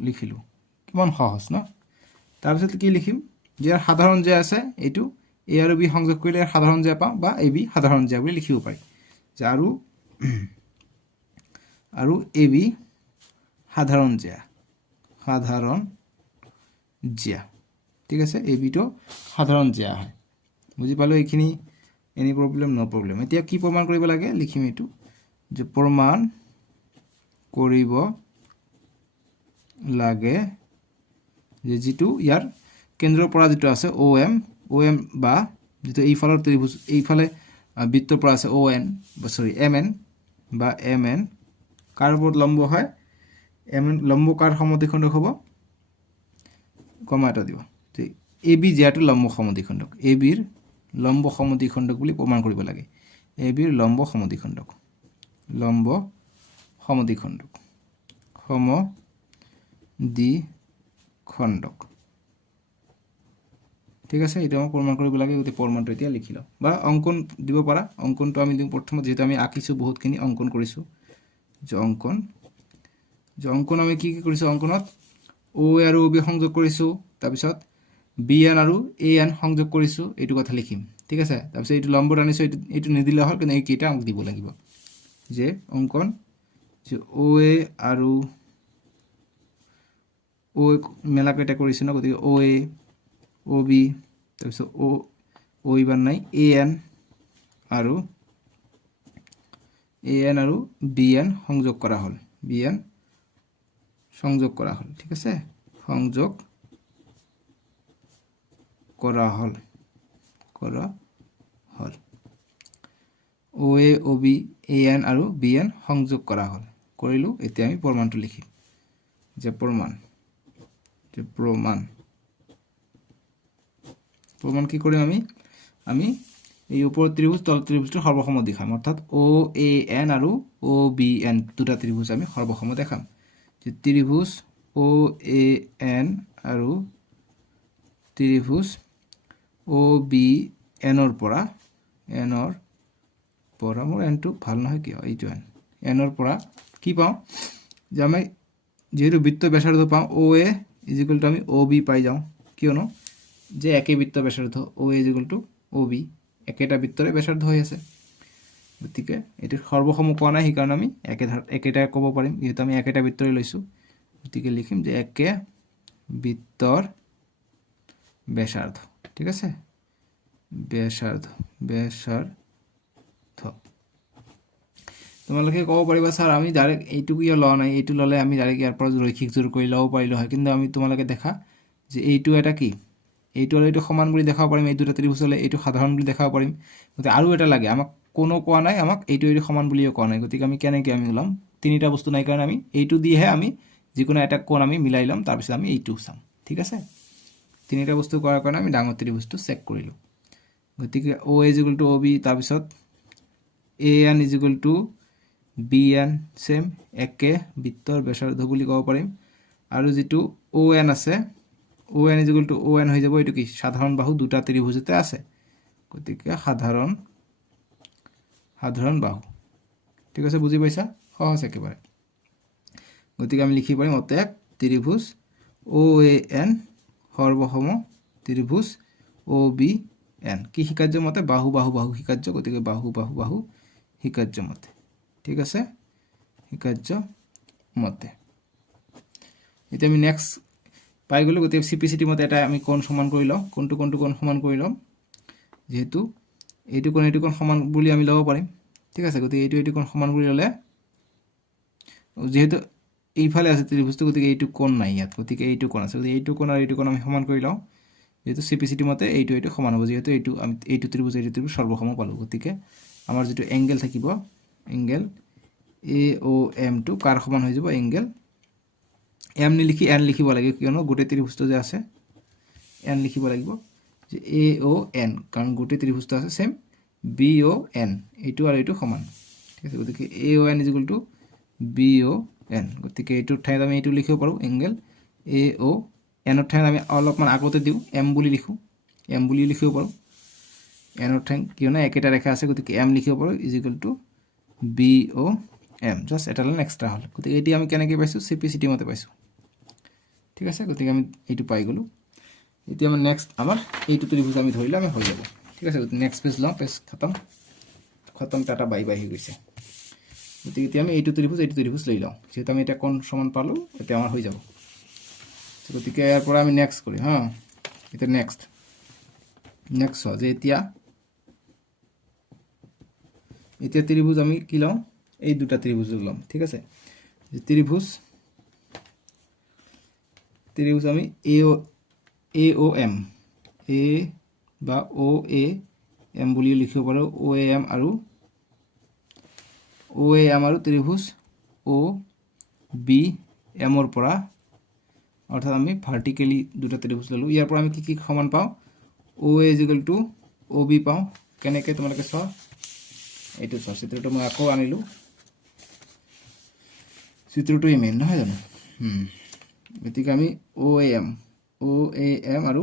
লিখিলো কিমান সহজ ন তাৰ পিছত কি লিখিম যে সাধাৰণ যে আছে এইটো A আৰু B সংযোগ কৰিলে সাধাৰণ যে পাম বা AB সাধাৰণ যে বুলি লিখিব পাৰি যে আৰু AB সাধাৰণ যে ঠিক আছে AB তো সাধাৰণ যে হয় বুজি পালো এইখিনি এনি প্ৰবলেম নো প্ৰবলেম এতিয়া কি প্ৰমাণ কৰিব লাগে লিখিম এইটো যে প্ৰমাণ কৰিব লাগে যে যেটো ইয়াৰ কেন্দ্ৰৰ পৰা যেটো আছে OM বা যেটো এই ফালৰ ত্ৰিভুজ এই ফালে বৃত্তৰ পৰা আছে MN বা MN কাৰ ওপৰত লম্ব হয় MN লম্ব কাৰ সমদ্বিখণ্ডক হ'ব কমা এটা দিব তে AB যেটো লম্ব সমদ্বিখণ্ডক AB ৰ লম্ব সমদ্বিখণ্ডক বুলি প্ৰমাণ কৰিব লাগে AB ৰ লম্ব সমদ্বিখণ্ডক ঠিক আছে এটা আমি প্ৰমাণ কৰিব লাগে গতি প্ৰমাণটো এতিয়া লিখি লও বা অঙ্কন দিব পাৰা অঙ্কনটো আমি দিম প্ৰথমত যেটা আমি আকিছো বহুতখিনি অঙ্কন কৰিছো যে অঙ্কন আমি কি কৰিছো অঙ্কনত O আৰু OB সংযোগ কৰিছো তাৰ পিছত BN আৰু AN সংযোগ কৰিছো এইটো কথা লিখিম ঠিক আছে তাৰ পিছত এইটো লম্ব আনিছো এইটো নিদিলে হল কিন্তু এই কিটা আমাক দিব লাগিব যে অঙ্কন যে OA আৰু O মেলা কেটা কৰিছো না গতি OA OB তাৰ পিছত O ইবাৰ নাই AN আৰু BN সংযোগ কৰা হল ঠিক আছে সংযোগ কৰা হল OA OB AN আৰু BN সংযোগ কৰা হল কৰিলো এতিয়া আমি প্ৰমাণটো লিখিম যে প্ৰমাণ কি কৰিম আমি এই ওপৰৰ ত্ৰিভুজ তল ত্ৰিভুজৰ সৰ্বসম দেখাম অৰ্থাৎ OAN আৰু OBN দুটা ত্ৰিভুজ আমি সৰ্বসম দেখাম যে ত্ৰিভুজ OAN আৰু ত্ৰিভুজ OBN ৰ পৰা মোৰ n টো ভাল নহয় কিয় এইটো n ৰ পৰা কি পাওঁ যে আমি যেহেতু বৃত্ত ব্যাসাৰ্ধ পাওঁ OA = আমি OB পাই যাওঁ কিয়নো যে একে বৃত্ত ব্যাসার্ধ O is equal to O B একেটা বৃত্তৰে ব্যাসাৰ্ধ হৈ আছে গতিকে এটিৰ সৰ্বসম কোৱা নাই সেইকাৰণে আমি একেটা ক'ব পাৰিম যেহেতু আমি একেটা বৃত্তৰে লৈছোঁ গতিকে লিখিম যে একে বৃত্তৰ ব্যাসাৰ্ধ ঠিক আছে ব্যাসাৰ্ধ তোমালোকে ক'ব পাৰিবা ছাৰ আমি ডাইৰেক্ট এইটো কিয় লোৱা নাই এইটো ল'লে আমি ডাইৰেক্ট ইয়াৰ পৰা ৰৈখিক জোৰ কৰি ল'ব পাৰিলোঁ হয় কিন্তু আমি তোমালোকে দেখা যে এইটো এটা কি এইটো আৰু এইটো সমান বুলি দেখাব পাৰিম এই দুটা ত্ৰিভুজ হ'লে এইটো সাধাৰণ বুলি দেখাব পাৰিম গতিকে আৰু এটা লাগে আমাক কোনো কোৱা নাই আমাক এইটো সমান বুলিও কোৱা নাই গতিকে আমি কেনেকৈ আমি ওলাম তিনিটা বস্তু নাই কাৰণে আমি এইটো দিহে আমি যিকোনো এটা কোণ আমি মিলাই ল'ম তাৰপিছত আমি এইটো চাম ঠিক আছে তিনিটা বস্তু কৰাৰ কাৰণে আমি ডাঙৰ ত্ৰিভুজটো চেক কৰিলোঁ গতিকে O is equal to O B তাৰপিছত A N is equal to B N same একে বৃত্তৰ ব্যাসাৰ্ধ বুলি ক'ব পাৰিম আৰু যিটো অ এন আছে অ N is equal to O N হৈ যাব এইটো কি সাধাৰণ বাহু দুটা ত্ৰিভুজতে আছে গতিকে সাধাৰণ বাহু ঠিক আছে বুজি পাইছা সহজ একেবাৰে গতিকে আমি লিখিব পাৰিম অতএব ত্ৰিভুজ অ এ এন সৰ্বসম ত্ৰিভুজ অ বি এন কি শিকাৰ্য মতে বাহু বাহু বাহু শিকাৰ্য গতিকে বাহু বাহু বাহু শিকাৰ্য মতে ঠিক আছে শিকাৰ্য মতে এতিয়া আমি নেক্সট পাই গ'লোঁ গতিকে চিপিচিটি মতে এটা আমি কোণ সমান কৰি লওঁ কোণটো কোণ সমান কৰি ল'ম যেহেতু এইটো কোণ সমান বুলি আমি ল'ব পাৰিম ঠিক আছে গতিকে এইটো কোণ সমান বুলি ল'লে যেহেতু এইফালে আছে ত্ৰিভুজটো গতিকে এইটো কোণ নাই ইয়াত গতিকে এইটো কোণ আছে গতিকে এইটো কোণ আৰু এইটো কোণ আমি সমান কৰি লওঁ যেহেতু চিপিচিটি মতে এইটো সমান হ'ব যেহেতু আমি এইটো ত্ৰিভুজ সৰ্বসম পালোঁ গতিকে আমাৰ যিটো এংগেল থাকিব এংগেল এ অ এমটো কাৰ সমান হৈ যাব এংগেল এম নিলিখি এন লিখিব লাগিব কিয়নো গোটেই ত্ৰিভুজটো যে আছে এন লিখিব লাগিব যে এ অ এন কাৰণ গোটেই ত্ৰিভুজটো আছে চেম বি অ এন এইটো আৰু এইটো সমান ঠিক আছে গতিকে A O N is equal to B O N গতিকে এইটোৰ ঠাইত আমি এইটো লিখিব পাৰোঁ এংগেল এ অ এনৰ ঠাইত আমি অলপমান আগতে দিওঁ এম বুলি লিখোঁ এম বুলি লিখিব পাৰোঁ এনৰ ঠাইত কিয়নো একেটা ৰেখা আছে গতিকে এম লিখিব পাৰোঁ is equal to B O M just এটা লাইন এক্সট্ৰা হ'ল গতিকে এতিয়া আমি কেনেকৈ পাইছোঁ চিপিচিটি মতে পাইছোঁ ঠিক আছে গতিকে আমি এইটো পাই গ'লোঁ এতিয়া আমি নেক্সট আমাৰ এইটো ত্ৰিভুজ আমি ধৰিলে আমি হৈ যাব ঠিক আছে গতিকে নেক্সট পেজ লওঁ পেজ খতম টাটা বাই বাই হৈ গৈছে গতিকে এতিয়া আমি এইটো ত্ৰিভুজ লৈ লওঁ যিহেতু আমি এতিয়া কোণ সমান পালোঁ এতিয়া আমাৰ হৈ যাব গতিকে ইয়াৰ পৰা আমি নেক্সট কৰিম হা এতিয়া নেক্সট চোৱা যে এতিয়া ত্ৰিভুজ আমি কি লওঁ এই দুটা ত্ৰিভুজ ল'ম ঠিক আছে ত্ৰিভুজ আমি এ অ এম এ বা অ এ এম বুলি লিখিব পাৰোঁ অ এ এম আৰু ত্ৰিভুজ অ বি এমৰ পৰা অৰ্থাৎ আমি ভাৰ্টিকেলি দুটা ত্ৰিভুজ ল'লোঁ ইয়াৰ পৰা আমি কি সমান পাওঁ O A is equal to O B পাওঁ কেনেকৈ তোমালোকে চোৱা এইটো চোৱা চিত্ৰটো মই আকৌ আনিলোঁ চিত্ৰটো মেইন নহয় জানো গতিকে আমি অ এ এম আৰু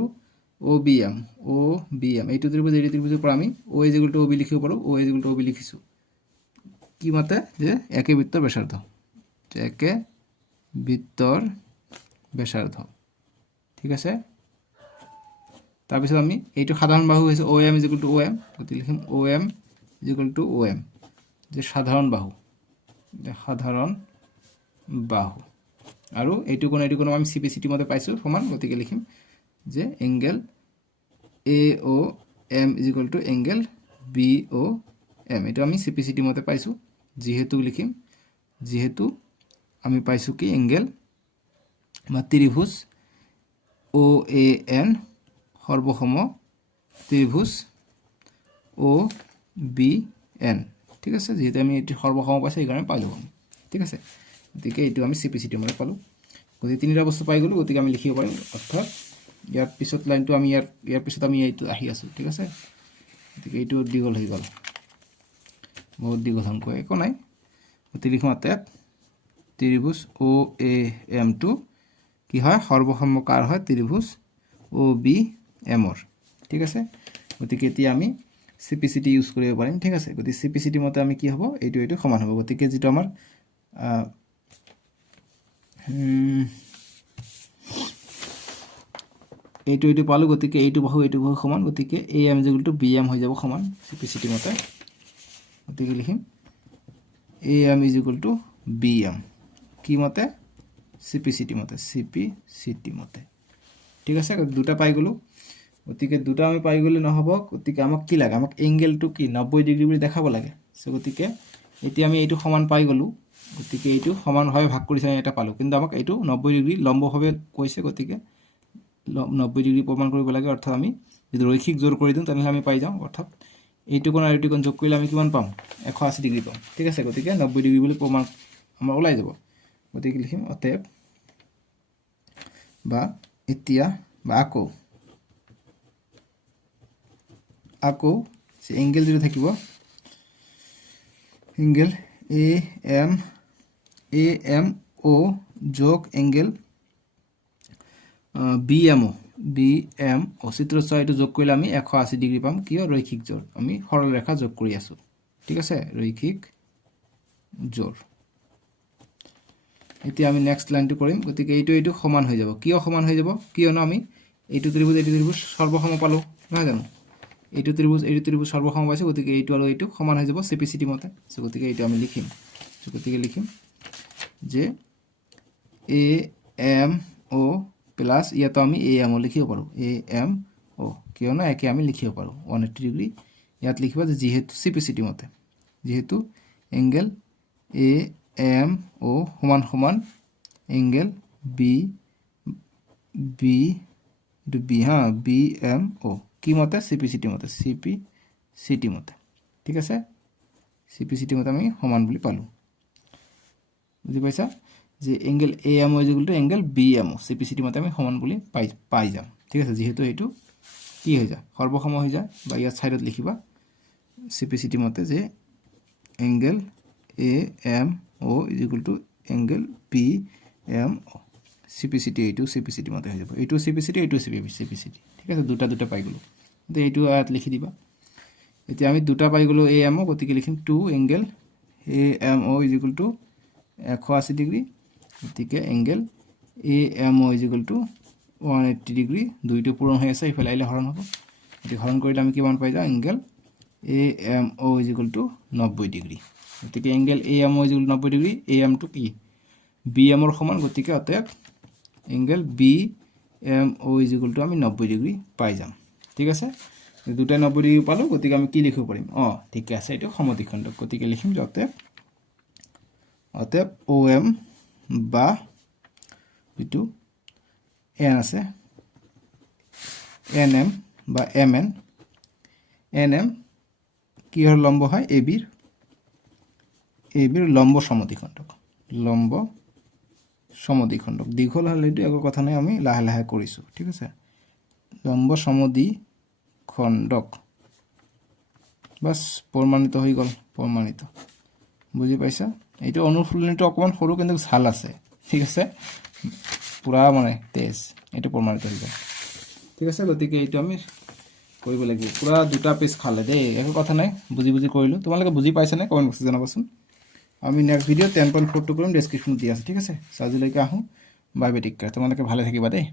অ বি এম এইটো ত্ৰিভুজৰ পৰা আমি O is equal to O B লিখিব পাৰোঁ O is equal to O B লিখিছোঁ কি মতে যে একে বৃত্তৰ ব্যাসাৰ্ধ একে বৃত্তৰ ব্যাসাৰ্ধ ঠিক আছে তাৰপিছত আমি এইটো সাধাৰণ বাহু হৈছে O M is equal to O M গতিকে লিখিম O M is equal to O M যে সাধাৰণ বাহু আৰু এইটো কোণ আমি চিপিচিটি মতে পাইছোঁ সমান গতিকে লিখিম যে angle A O M is equal to angle B O M এইটো আমি চিপিচিটি মতে পাইছোঁ যিহেতু আমি পাইছোঁ কি এংগেল বা ত্ৰিভুজ অ এ এন সৰ্বসম ত্ৰিভুজ অ বি এন ঠিক আছে যেহেতু আমি এইটো সৰ্বসম পাইছোঁ সেইকাৰণে পালোঁ আমি ঠিক আছে গতিকে এইটো আমি চিপিচিটি মতে পালোঁ গতিকে তিনিটা বস্তু পাই গ'লোঁ গতিকে আমি লিখিব পাৰিম অৰ্থাৎ ইয়াৰ পিছত লাইনটো আমি ইয়াৰ পিছত আমি এইটো আহি আছোঁ ঠিক আছে গতিকে এইটো দীঘল হৈ গ'ল বহুত দীঘল অংক একো নাই গতিকে লিখোঁ অতএব ত্ৰিভুজ অ এ এমটো কি হয় সৰ্বসম কাৰ হয় ত্ৰিভুজ অ বি এমৰ ঠিক আছে গতিকে এতিয়া আমি চিপিচিটি ইউজ কৰিব পাৰিম ঠিক আছে গতিকে চিপিচিটি মতে আমি কি হ'ব এইটো সমান হ'ব গতিকে যিটো আমাৰ এইটো পালোঁ, গতিকে এইটো বাহু সমান, গতিকে A M is equal to B M হৈ যাব সমান চিপিচিটি মতে। গতিকে লিখিম A M is equal to B M কি মতে চিপিচিটি মতে। ঠিক আছে, দুটা পাই গ'লোঁ। গতিকে দুটা আমি পাই গ'লে নহ'ব, গতিকে আমাক কি লাগে, আমাক এংগেলটো কি 90 ডিগ্ৰী বুলি দেখাব লাগে। চ' গতিকে এতিয়া আমি এইটো সমান পাই গ'লোঁ, গতিকে এইটো সমানভাৱে ভাগ কৰিছে আমি এটা পালোঁ, কিন্তু আমাক এইটো 90 ডিগ্ৰী লম্বভাৱে কৈছে, গতিকে 90 ডিগ্ৰী প্ৰমাণ কৰিব লাগে। অৰ্থাৎ আমি যদি ৰৈখিক জোৰ কৰি দিওঁ তেনেহ'লে আমি পাই যাওঁ, অৰ্থাৎ এইটো কোণ আৰু এইটো কোণ যোগ কৰিলে আমি কিমান পাম, 180 ডিগ্ৰী পাম। ঠিক আছে, গতিকে 90 ডিগ্ৰী বুলি প্ৰমাণ আমাৰ ওলাই যাব। গতিকে লিখিম অতএব বা এতিয়া বা আকৌ এংগেল যিটো থাকিব, এংগেল এ এম অ যোগ এংগেল বি এম অ চিত্ৰ চোৱা, এইটো যোগ কৰিলে আমি 180 ডিগ্ৰী পাম। কিয়, ৰৈখিক জোৰ, আমি সৰল ৰেখা যোগ কৰি আছোঁ। ঠিক আছে, ৰৈখিক জোৰ। এতিয়া আমি নেক্সট লাইনটো কৰিম। গতিকে এইটো সমান হৈ যাব। কিয় সমান হৈ যাব, কিয়নো আমি এইটো ত্ৰিভুজ সৰ্বসম পালোঁ, নহয় জানো। এইটো ত্ৰিভুজ সৰ্বসম পাইছোঁ, গতিকে এইটো আৰু এইটো সমান হৈ যাব চিপিচিটি মতে। চ' গতিকে এইটো আমি লিখিম। গতিকে লিখিম যে এ এম অ' প্লাছ ইয়াতো আমি এ এম অ' লিখিব পাৰোঁ, এ এম অ', কিয়নো একে আমি লিখিব পাৰোঁ 180 ডিগ্ৰী। ইয়াত লিখিবা যে যিহেতু চিপিচিটি মতে, যিহেতু এংগেল এ এম অ' সমান এংগেল বি এম অ' কি মতে, চিপিচিটি মতে। ঠিক আছে, চিপিচিটি মতে আমি সমান বুলি পালোঁ। বুজি পাইছা যে angle A M O' is equal to angle B M O' CPCT মতে আমি সমান বুলি পাই যাম। ঠিক আছে, যিহেতু এইটো কি হৈ যায়, সৰ্বসম হৈ যায়, বা ইয়াত ছাইডত লিখিবা চিপিচিটি মতে যে angle A M O' is equal to angle B M O' CPCT মতে হৈ যাব। এইটো চিপিচিটি, এইটো চিপিচিটি। ঠিক আছে, দুটা পাই গ'লোঁ। এতিয়া এইটো ইয়াত লিখি দিবা। এতিয়া আমি দুটা পাই গ'লোঁ এ এম অ', গতিকে লিখিম 2 angle A M O' is equal to 180 degree. গতিকে angle A M O' is equal to 180 degree. দুইটো পূৰণ হৈ আছে, ইফালে আহিলে হৰণ হ'ব। গতিকে হৰণ কৰিলে আমি কিমান পাই যাওঁ, angle A M O' is equal to 90 degree. গতিকে angle A M O' is equal to 90 degree, A এমটো কি বি এমৰ সমান, গতিকে অতএব angle B M O' is equal to আমি 90 ডিগ্ৰী পাই যাম। ঠিক আছে, দুটাই 90 ডিগ্ৰী পালোঁ, গতিকে আমি কি লিখিব পাৰিম, ঠিকে আছে, এইটো সমদ্বিখণ্ডক। গতিকে লিখিম যে অতএব অ' এম বা যিটো এন আছে এন এম বা এম এন কিহৰ লম্ব হয়, এ বিৰ লম্ব সমদ্বিখণ্ডক। দীঘল হ'লে এইটো একো কথা নাই, আমি লাহে লাহে কৰিছোঁ। ঠিক আছে, লম্ব সমদ্বিখণ্ডক, বাছ প্ৰমাণিত হৈ গ'ল, প্ৰমাণিত। বুজি পাইছা, এইটো অনুশীলনীটো অকণমান সৰু কিন্তু ভাল আছে। ঠিক আছে, পূৰা মানে তেজ, এইটো প্ৰমাণিত হৈ গ'ল। ঠিক আছে, গতিকে এইটো আমি কৰিব লাগিব। পূৰা দুটা পেজ খালে দেই, একো কথা নাই, বুজি কৰিলোঁ। তোমালোকে বুজি পাইছানে, কমেণ্ট বক্সত জনাবাচোন। আমি নেক্সট ভিডিঅ' 10.4টো কৰিম, ডেছক্ৰিপশ্যনত দি আছে। ঠিক আছে, আজিলৈকে আহোঁ, বাই বাই, টেক কেয়াৰ। তোমালোকে ভালে থাকিবা দেই।